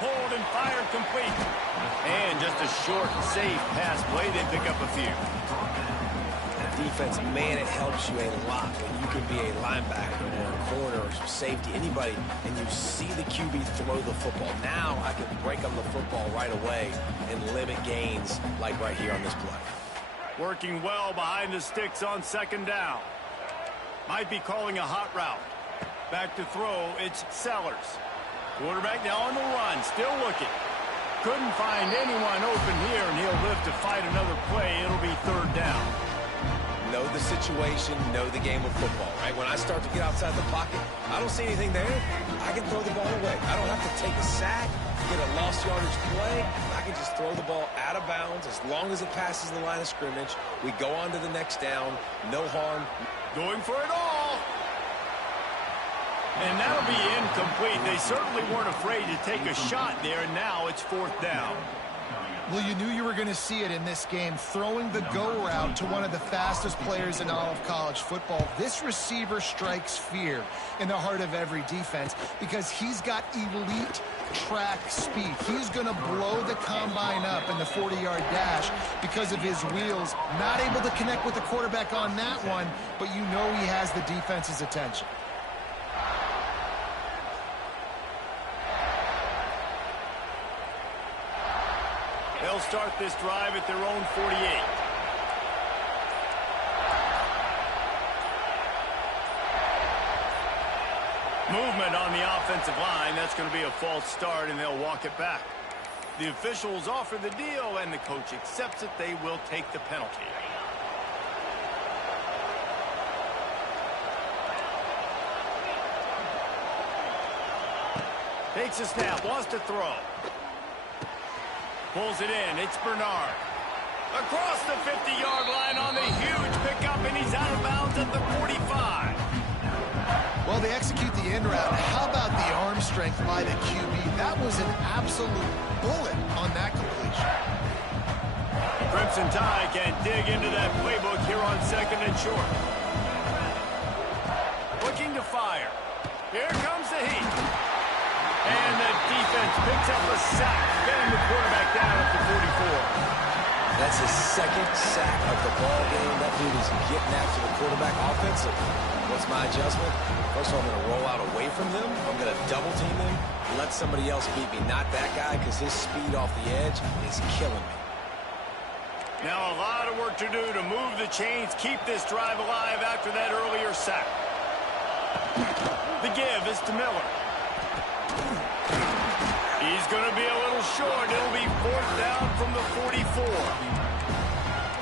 Hold and fired complete. And just a short, safe pass play. They pick up a few. Defense, man, it helps you a lot when you can be a linebacker or a corner or safety, anybody, and you see the QB throw the football. Now I can break on the football right away and limit gains like right here on this play. Working well behind the sticks on second down. Might be calling a hot route. Back to throw, it's Sellers. Quarterback now on the run, still looking. Couldn't find anyone open here, and he'll live to fight another play. It'll be third down. Know the situation, know the game of football, right? When I start to get outside the pocket, I don't see anything there. I can throw the ball away. I don't have to take a sack, get a lost yardage play. I can just throw the ball out of bounds as long as it passes the line of scrimmage. We go on to the next down. No harm. Going for it all. And that'll be incomplete. They certainly weren't afraid to take a shot there, and now it's fourth down. Well, you knew you were going to see it in this game, throwing the go route to one of the fastest players in all of college football. This receiver strikes fear in the heart of every defense because he's got elite track speed. He's going to blow the combine up in the 40-yard dash because of his wheels. Not able to connect with the quarterback on that one, but you know he has the defense's attention. They'll start this drive at their own 48. Movement on the offensive line. That's going to be a false start, and they'll walk it back. The officials offer the deal, and the coach accepts it. They will take the penalty. Takes a snap, wants to throw. Pulls it in. It's Bernard. Across the 50-yard line on the huge pickup, and he's out of bounds at the 45. Well, they execute the in route. How about the arm strength by the QB? That was an absolute bullet on that completion. Crimson Tide can dig into that playbook here on second and short. Looking to fire. Here comes the heat. And the defense picks up a sack, getting the quarterback down at the 44. That's his second sack of the ball game. That dude is getting after the quarterback offensively. What's my adjustment? First of all, I'm going to roll out away from him. I'm going to double team him, let somebody else beat me, not that guy, because his speed off the edge is killing me. Now a lot of work to do to move the chains, keep this drive alive after that earlier sack. The give is to Miller. He's going to be a little short. It'll be fourth down from the 44.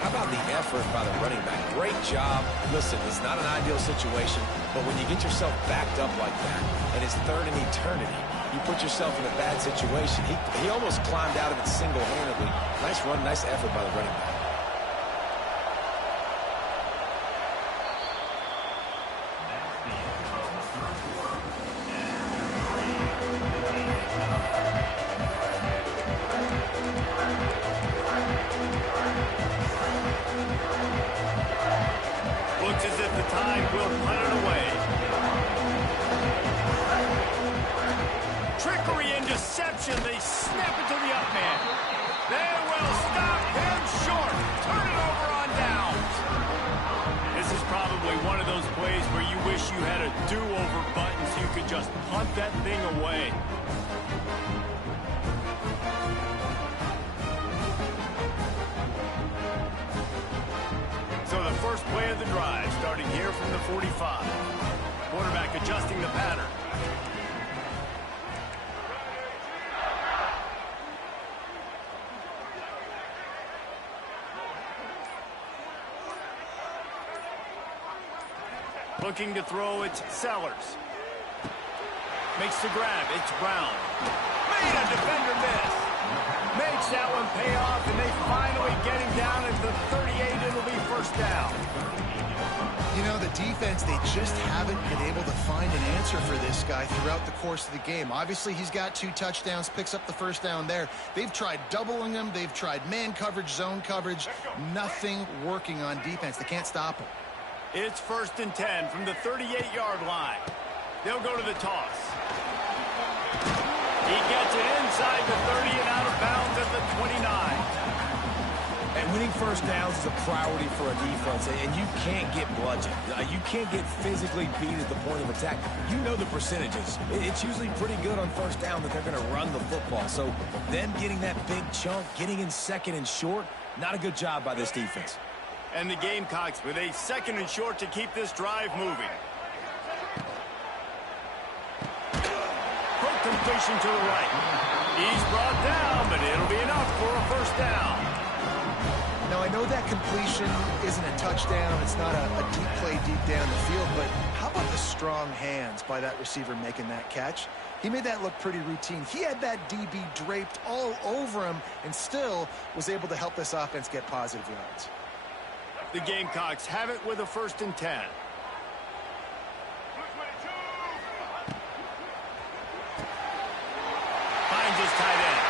How about the effort by the running back? Great job. Listen, it's not an ideal situation, but when you get yourself backed up like that, and it's third in eternity, you put yourself in a bad situation. He almost climbed out of it single-handedly. Nice run, nice effort by the running back. Looks as if the Tide will punt it away. Trickery and deception. They snap it to the up man. They will stop him short. Turn it over on downs. This is probably one of those plays where you wish you had a do-over button so you could just punt that thing away. So the first play of the drive, starting here from the 45. Quarterback adjusting the pattern. Looking to throw, it's Sellers. Makes the grab, it's Brown. Made a defender miss. Makes that one pay off, and they finally get him down at the 38. It'll be first down. You know, the defense, they just haven't been able to find an answer for this guy throughout the course of the game. Obviously, he's got 2 touchdowns, picks up the first down there. They've tried doubling him. They've tried man coverage, zone coverage. Nothing working on defense. They can't stop him. It's 1st and 10 from the 38-yard line. They'll go to the toss. He gets it inside the 30 and out of bounds at the 29. And winning first downs is a priority for a defense, and you can't get bludgeoned. You can't get physically beat at the point of attack. You know the percentages. It's usually pretty good on first down that they're going to run the football. So them getting that big chunk, getting in 2nd and short, not a good job by this defense. And the Gamecocks with a 2nd and short to keep this drive moving. Quick completion to the right. He's brought down, but it'll be enough for a first down. Now, I know that completion isn't a touchdown. It's not a deep play deep down the field, but how about the strong hands by that receiver making that catch? He made that look pretty routine. He had that DB draped all over him and still was able to help this offense get positive yards. The Gamecocks have it with a 1st and 10. Finds his tight end.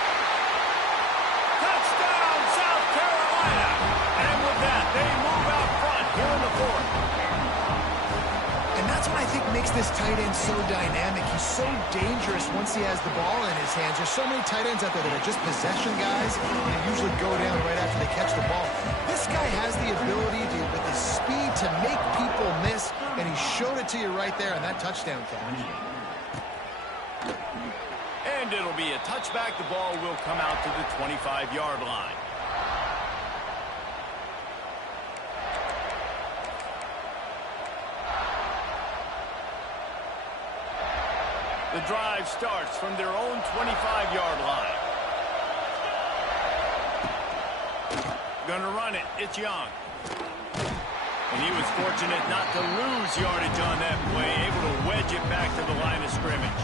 Touchdown, South Carolina! And with that, they move out front here in the 4th. And that's what I think makes this tight end so dynamic. He's so dangerous once he has the ball in his hands. There's so many tight ends out there that are just possession guys, and they usually go down right after they catch the ball. This guy has the ability to, with his speed, to make people miss, and he showed it to you right there on that touchdown catch. And it'll be a touchback. The ball will come out to the 25-yard line. The drive starts from their own 25-yard line. Gonna run it. It's Young. And he was fortunate not to lose yardage on that play, able to wedge it back to the line of scrimmage.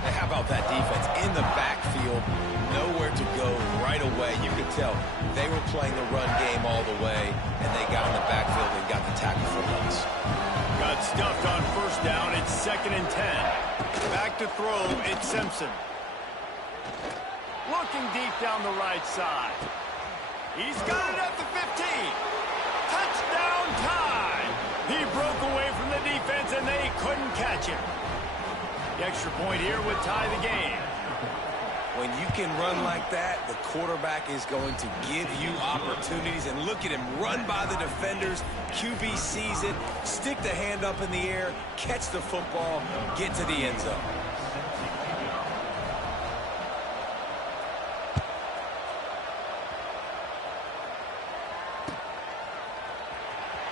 Hey, how about that defense in the backfield? Nowhere to go right away. You could tell they were playing the run game all the way, and they got in the backfield and got the tackle for once. Got stuffed on first down. It's 2nd and 10. Back to throw. It's Simpson. Looking deep down the right side. He's got it at the 15. Touchdown time. He broke away from the defense, and they couldn't catch him. The extra point here would tie the game. When you can run like that, the quarterback is going to give you opportunities. And look at him run by the defenders. QB sees it, stick the hand up in the air, catch the football, get to the end zone.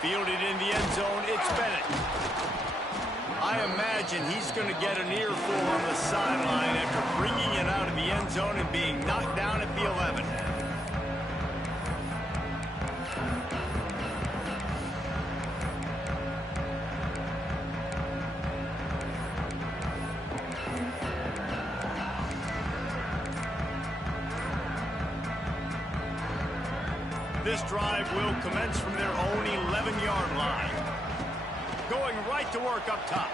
Fielded in the end zone, it's Bennett. I imagine he's going to get an earful on the sideline after bringing it out of the end zone and being knocked down at the 11. This drive will commence from their own 11-yard line. Going right to work up top.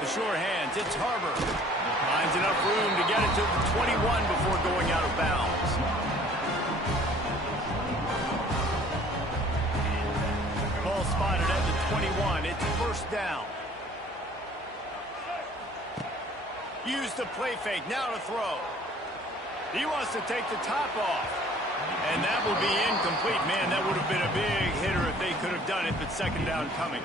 The sure hands, it's Harbor. Finds enough room to get it to the 21 before going out of bounds. Ball spotted at the 21. It's first down. Use the play fake, now to throw. He wants to take the top off. And that will be incomplete. Man, that would have been a big hitter if they could have done it, but 2nd down coming.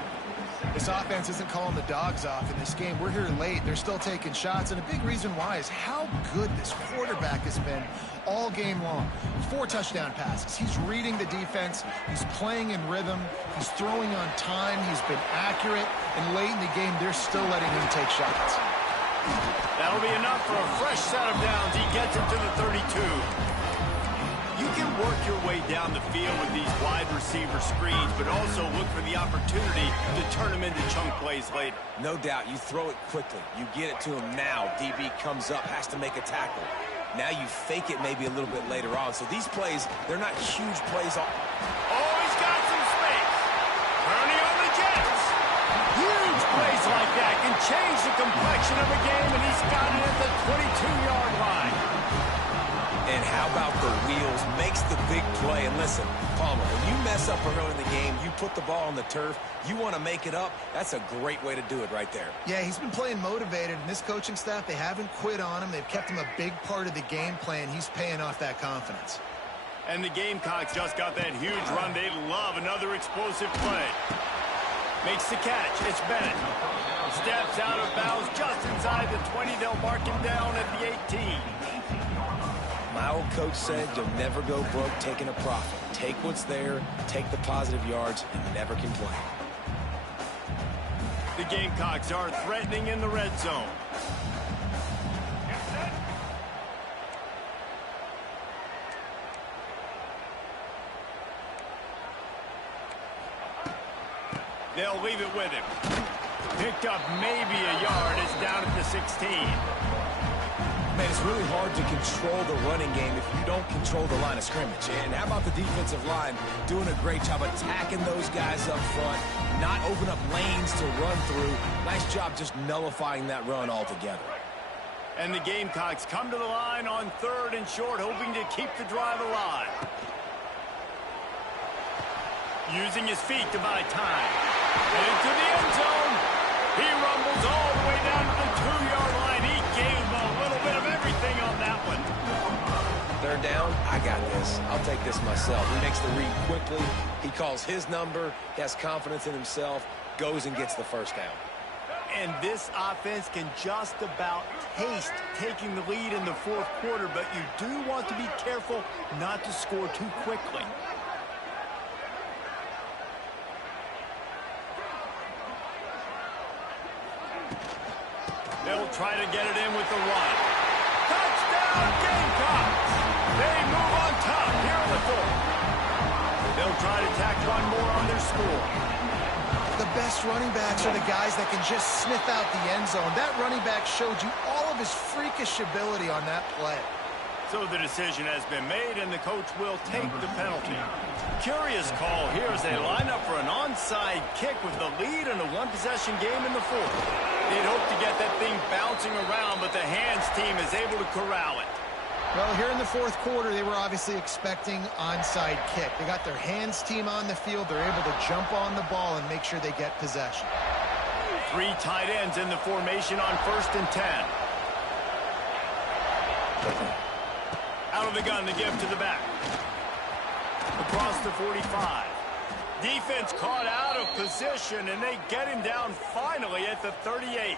This offense isn't calling the dogs off in this game. We're here late. They're still taking shots, and a big reason why is how good this quarterback has been all game long. 4 touchdown passes. He's reading the defense. He's playing in rhythm. He's throwing on time. He's been accurate. And late in the game, they're still letting him take shots. That'll be enough for a fresh set of downs. He gets it to the 32. You can work your way down the field with these wide receiver screens, but also look for the opportunity to turn them into chunk plays later. No doubt, you throw it quickly. You get it to him now. DB comes up, has to make a tackle. Now you fake it maybe a little bit later on. So these plays, they're not huge plays. Oh, he's got some space. Turning on the Jets. Huge plays like that can change the complexion of a game, and he's got it at the 22-yard line. And how about the wheels? Makes the big play. And listen, Palmer, when you mess up early in the game, you put the ball on the turf, you want to make it up, that's a great way to do it right there. Yeah, he's been playing motivated, and this coaching staff, they haven't quit on him. They've kept him a big part of the game plan. He's paying off that confidence. And the Gamecocks just got that huge run. They love another explosive play. Makes the catch. It's Bennett. Steps out of bounds just inside the 20. They'll mark him down at the 18. My old coach said you'll never go broke taking a profit. Take what's there, take the positive yards, and never complain. The Gamecocks are threatening in the red zone. They'll leave it with him. Picked up maybe a yard. It's down at the 16. Man, it's really hard to control the running game if you don't control the line of scrimmage. And how about the defensive line doing a great job attacking those guys up front, not open up lanes to run through. Nice job just nullifying that run altogether. And the Gamecocks come to the line on 3rd and short, hoping to keep the drive alive. Using his feet to buy time. Heading to the end zone. He rumbles all the way down to the 2-yard line. He gave him a little bit of everything on that one. 3rd down, I got this. I'll take this myself. He makes the read quickly. He calls his number. He has confidence in himself. Goes and gets the 1st down. And this offense can just about taste taking the lead in the 4th quarter, but you do want to be careful not to score too quickly. They'll try to get it in with the run. Touchdown, Gamecocks! They move on top here in the 4th. They'll try to tack one more on their score. The best running backs are the guys that can just sniff out the end zone. That running back showed you all of his freakish ability on that play. So the decision has been made, and the coach will take the penalty. Curious call here as they line up for an onside kick with the lead in a one-possession game in the 4th. They'd hope to get that thing bouncing around, but the hands team is able to corral it. Well, here in the 4th quarter, they were obviously expecting onside kick. They got their hands team on the field. They're able to jump on the ball and make sure they get possession. 3 tight ends in the formation on 1st and 10. Out of the gun, the give to the back. Across the 45. Defense caught out of position, and they get him down finally at the 38.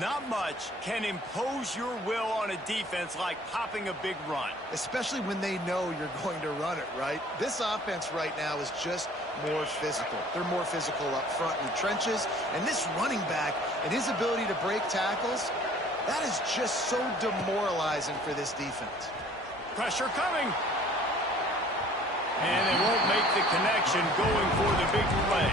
Not much can impose your will on a defense like popping a big run. Especially when they know you're going to run it, right? This offense right now is just more physical. They're more physical up front in the trenches, and this running back and his ability to break tackles, that is just so demoralizing for this defense. Pressure coming. And they won't make the connection going for the big play.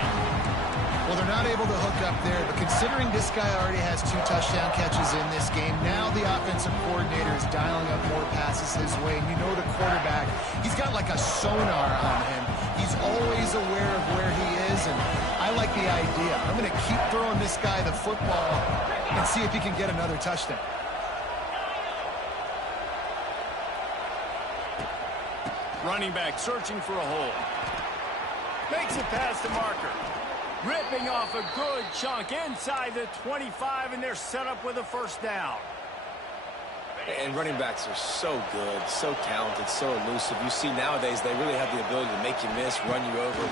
Well, they're not able to hook up there, but considering this guy already has 2 touchdown catches in this game, now the offensive coordinator is dialing up more passes his way. And you know the quarterback, he's got like a sonar on him. He's always aware of where he is, and I like the idea. I'm going to keep throwing this guy the football and see if he can get another touchdown. Running back searching for a hole. Makes it past the marker. Ripping off a good chunk inside the 25, and they're set up with a 1st down. And running backs are so good, so talented, so elusive. You see nowadays they really have the ability to make you miss, run you over.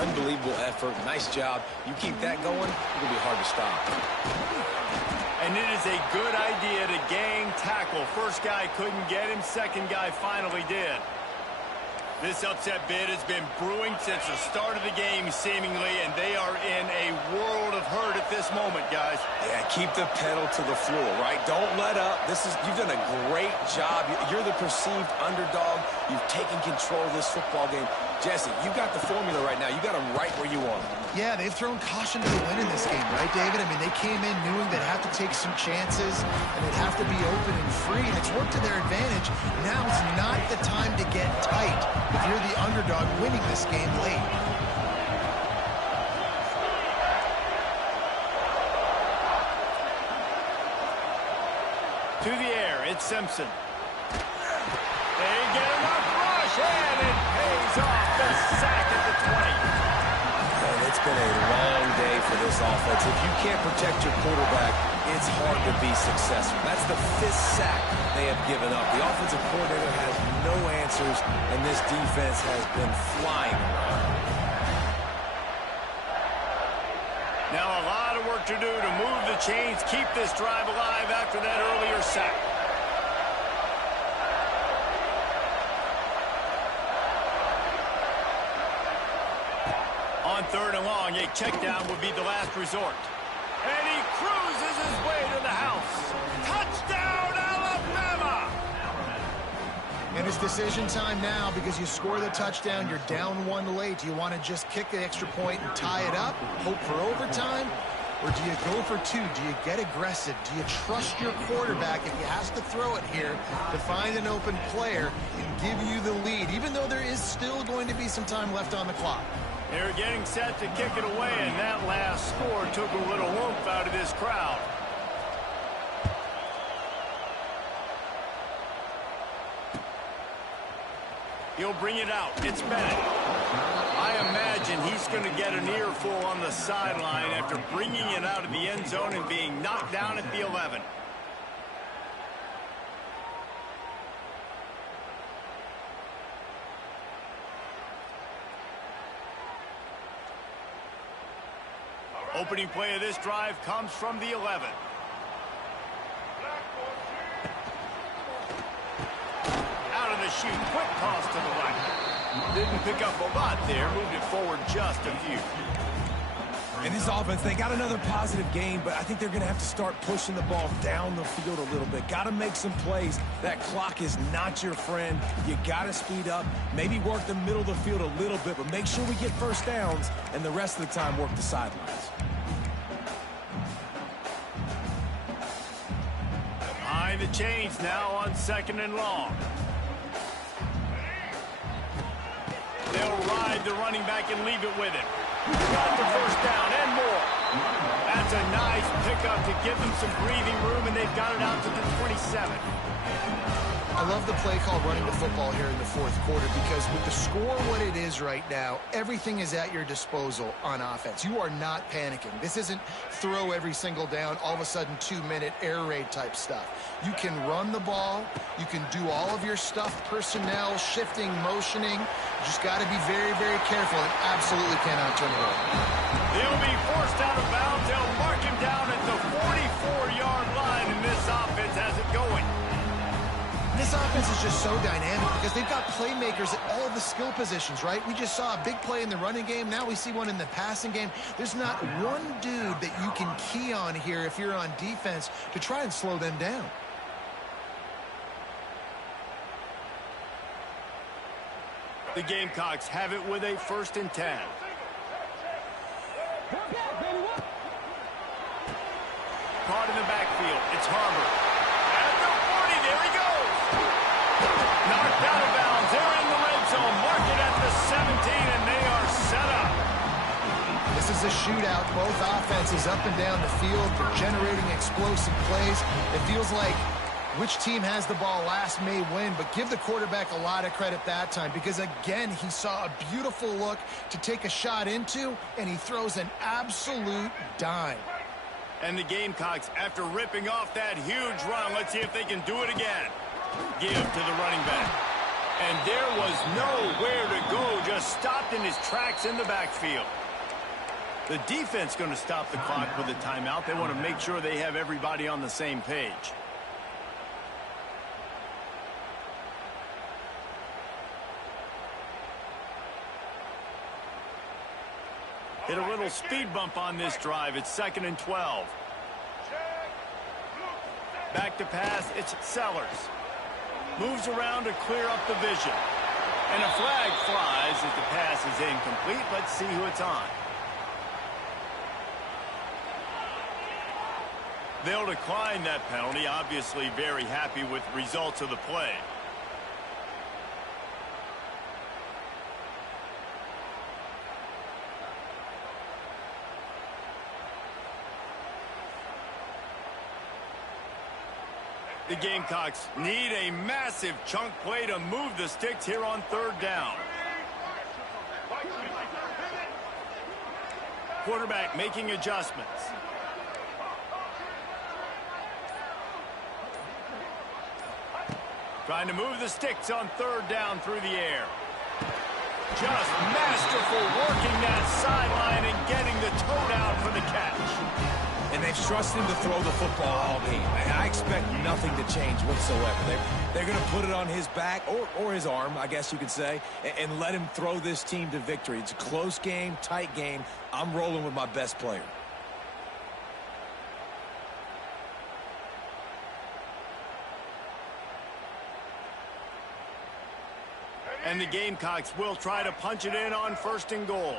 Unbelievable effort. Nice job. You keep that going, it'll be hard to stop. And it is a good idea to gang tackle. First guy couldn't get him. Second guy finally did. This upset bid has been brewing since the start of the game, seemingly, and they are in a world of hurt at this moment, guys. Yeah, keep the pedal to the floor, right? Don't let up. You've done a great job. You're the perceived underdog. You've taken control of this football game. Jesse, you got the formula right now. You got them right where you want them. Yeah, they've thrown caution to the wind in this game, right, David? I mean, they came in knowing they'd have to take some chances, and they'd have to be open and free, and it's worked to their advantage. Now's not the time to get tight if you're the underdog winning this game late. To the air, it's Simpson. They get enough rush, and it pays off. The sack at the 20. And it's been a long day for this offense. If you can't protect your quarterback, it's hard to be successful. That's the 5th sack they have given up. The offensive coordinator has no answers, and this defense has been flying around. Now a lot of work to do to move the chains, keep this drive alive after that earlier sack. On 3rd and long, a check down would be the last resort. And he cruises his way to the house. Touchdown, Alabama! And it's decision time now because you score the touchdown, you're down 1 late. Do you want to just kick the extra point and tie it up, hope for overtime? Or do you go for 2? Do you get aggressive? Do you trust your quarterback if he has to throw it here to find an open player and give you the lead, even though there is still going to be some time left on the clock? They're getting set to kick it away, and that last score took a little oomph out of this crowd. He'll bring it out. It's Bennett. I imagine he's going to get an earful on the sideline after bringing it out of the end zone and being knocked down at the 11. Opening play of this drive comes from the 11. Out of the chute, quick toss to the right. Didn't pick up a lot there, moved it forward just a few. And this offense, they got another positive game, but I think they're going to have to start pushing the ball down the field a little bit. Got to make some plays. That clock is not your friend. You got to speed up, maybe work the middle of the field a little bit, but make sure we get first downs, and the rest of the time work the sidelines. Behind the chains now on 2nd and long. They'll ride the running back and leave it with him. Got the first down and more. That's a nice pickup to give them some breathing room, and they've got it out to the 27. I love the play call running the football here in the 4th quarter because with the score what it is right now, everything is at your disposal on offense. You are not panicking. This isn't throw every single down, all of a sudden 2-minute air raid type stuff. You can run the ball. You can do all of your stuff, personnel, shifting, motioning. You just got to be very, very careful and absolutely cannot turn it over. He'll be forced out of bounds. They'll mark him down at the 44-yard line, and this offense has it going. This offense is just so dynamic because they've got playmakers at all the skill positions, right? We just saw a big play in the running game. Now we see one in the passing game. There's not one dude that you can key on here if you're on defense to try and slow them down. The Gamecocks have it with a 1st and 10. Caught in the backfield. It's Harbour. At the 40, there he goes. Knocked out of bounds. They're in the red zone. Mark it at the 17, and they are set up. This is a shootout. Both offenses up and down the field. They're generating explosive plays. It feels like which team has the ball last may win, but give the quarterback a lot of credit that time because, again, he saw a beautiful look to take a shot into, and he throws an absolute dime. And the Gamecocks, after ripping off that huge run, let's see if they can do it again. Give to the running back. And there was nowhere to go, just stopped in his tracks in the backfield. The defense going to stop the clock with a timeout. They want to make sure they have everybody on the same page. Hit a little speed bump on this drive. It's 2nd and 12. Back to pass. It's Sellers. Moves around to clear up the vision. And a flag flies as the pass is incomplete. Let's see who it's on. They'll decline that penalty. Obviously very happy with the results of the play. The Gamecocks need a massive chunk play to move the sticks here on 3rd down. Quarterback making adjustments. Trying to move the sticks on 3rd down through the air. Just masterful working that sideline and getting the toe down for the catch. And they've trusted him to throw the football all game. I expect nothing to change whatsoever. They're going to put it on his back, or his arm, I guess you could say, and let him throw this team to victory. It's a close game, tight game. I'm rolling with my best player. And the Gamecocks will try to punch it in on 1st and goal.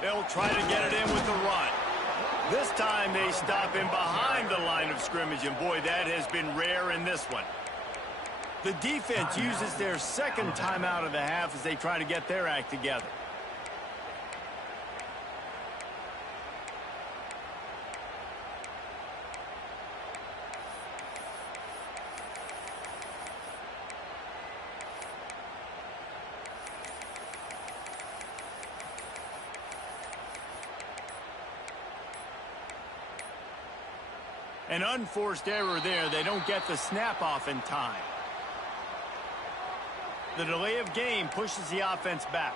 They'll try to get it in with the run. This time they stop him behind the line of scrimmage, and boy, that has been rare in this one. The defense uses their 2nd timeout of the half as they try to get their act together. An unforced error there. They don't get the snap off in time. The delay of game pushes the offense back.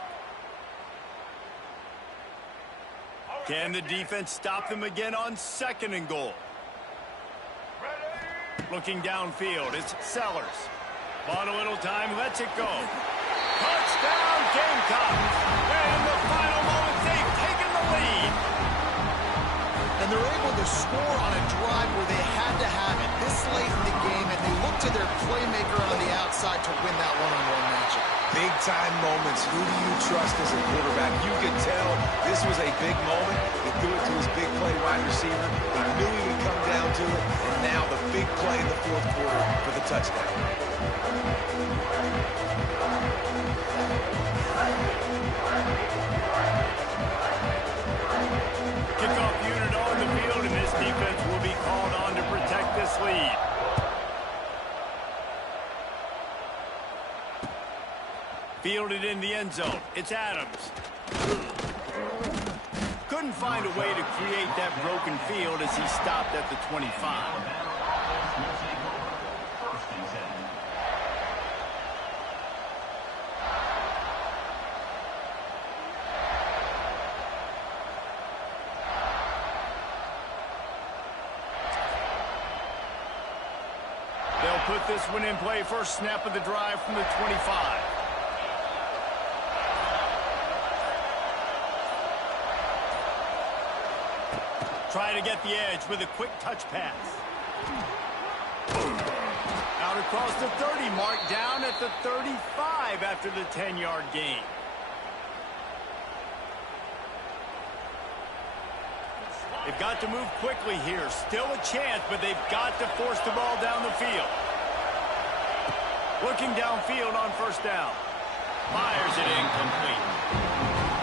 Can the defense stop them again on 2nd and goal? Looking downfield, it's Sellers. Bought a little time, lets it go. Touchdown, Gamecocks! And in the final moments, they've taken the lead. And they're able to score on a drive where they had to have it this late in the game, and they look to their playmaker on the outside to win that one-on-one matchup. Big-time moments. Who do you trust as a quarterback? You could tell this was a big moment. He threw it to his big play wide receiver. He knew he would come down to it, and now the big play in the 4th quarter for the touchdown. Kickoff unit on the field, and this defense will be called on to protect this lead. Fielded in the end zone. It's Adams. Couldn't find a way to create that broken field as he stopped at the 25. They'll put this one in play. First snap of the drive from the 25. Trying to get the edge with a quick touch pass. Out across the 30 mark, down at the 35 after the 10-yard gain. They've got to move quickly here. Still a chance, but they've got to force the ball down the field. Looking downfield on 1st down. Fires it incomplete.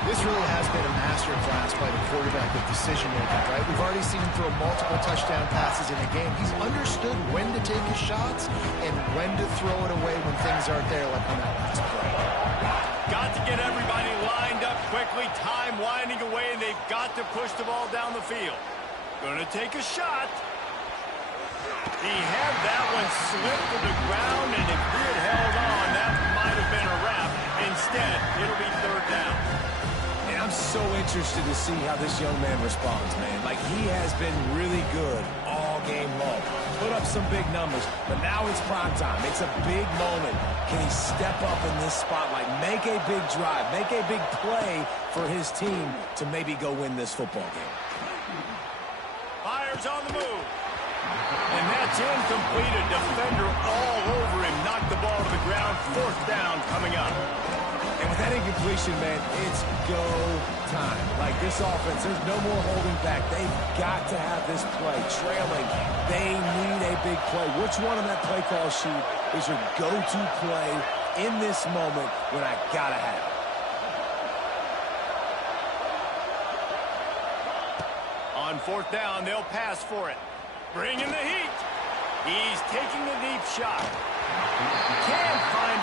This really has been a masterclass by the quarterback with decision-making, right? We've already seen him throw multiple touchdown passes in a game. He's understood when to take his shots and when to throw it away when things aren't there, like on that last play. Got to get everybody lined up quickly. Time winding away, and they've got to push the ball down the field. Gonna take a shot. He had that one slip to the ground, and if he had held on, that might have been a wrap. Instead, it'll be third down. And I'm so interested to see how this young man responds, man. Like, he has been really good all game long. Put up some big numbers, but now it's prime time. It's a big moment. Can he step up in this spotlight, make a big drive, make a big play for his team to maybe go win this football game? Fires on the move. And that's incomplete. A defender all over him. Knocked the ball to the ground. Fourth down coming up. And with that incompletion, man, it's go time. Like, this offense, there's no more holding back. They've got to have this play. Trailing, they need a big play. Which one on that play call sheet is your go-to play in this moment when I got to have it? On fourth down, they'll pass for it. Bringing the heat. He's taking the deep shot. Can't find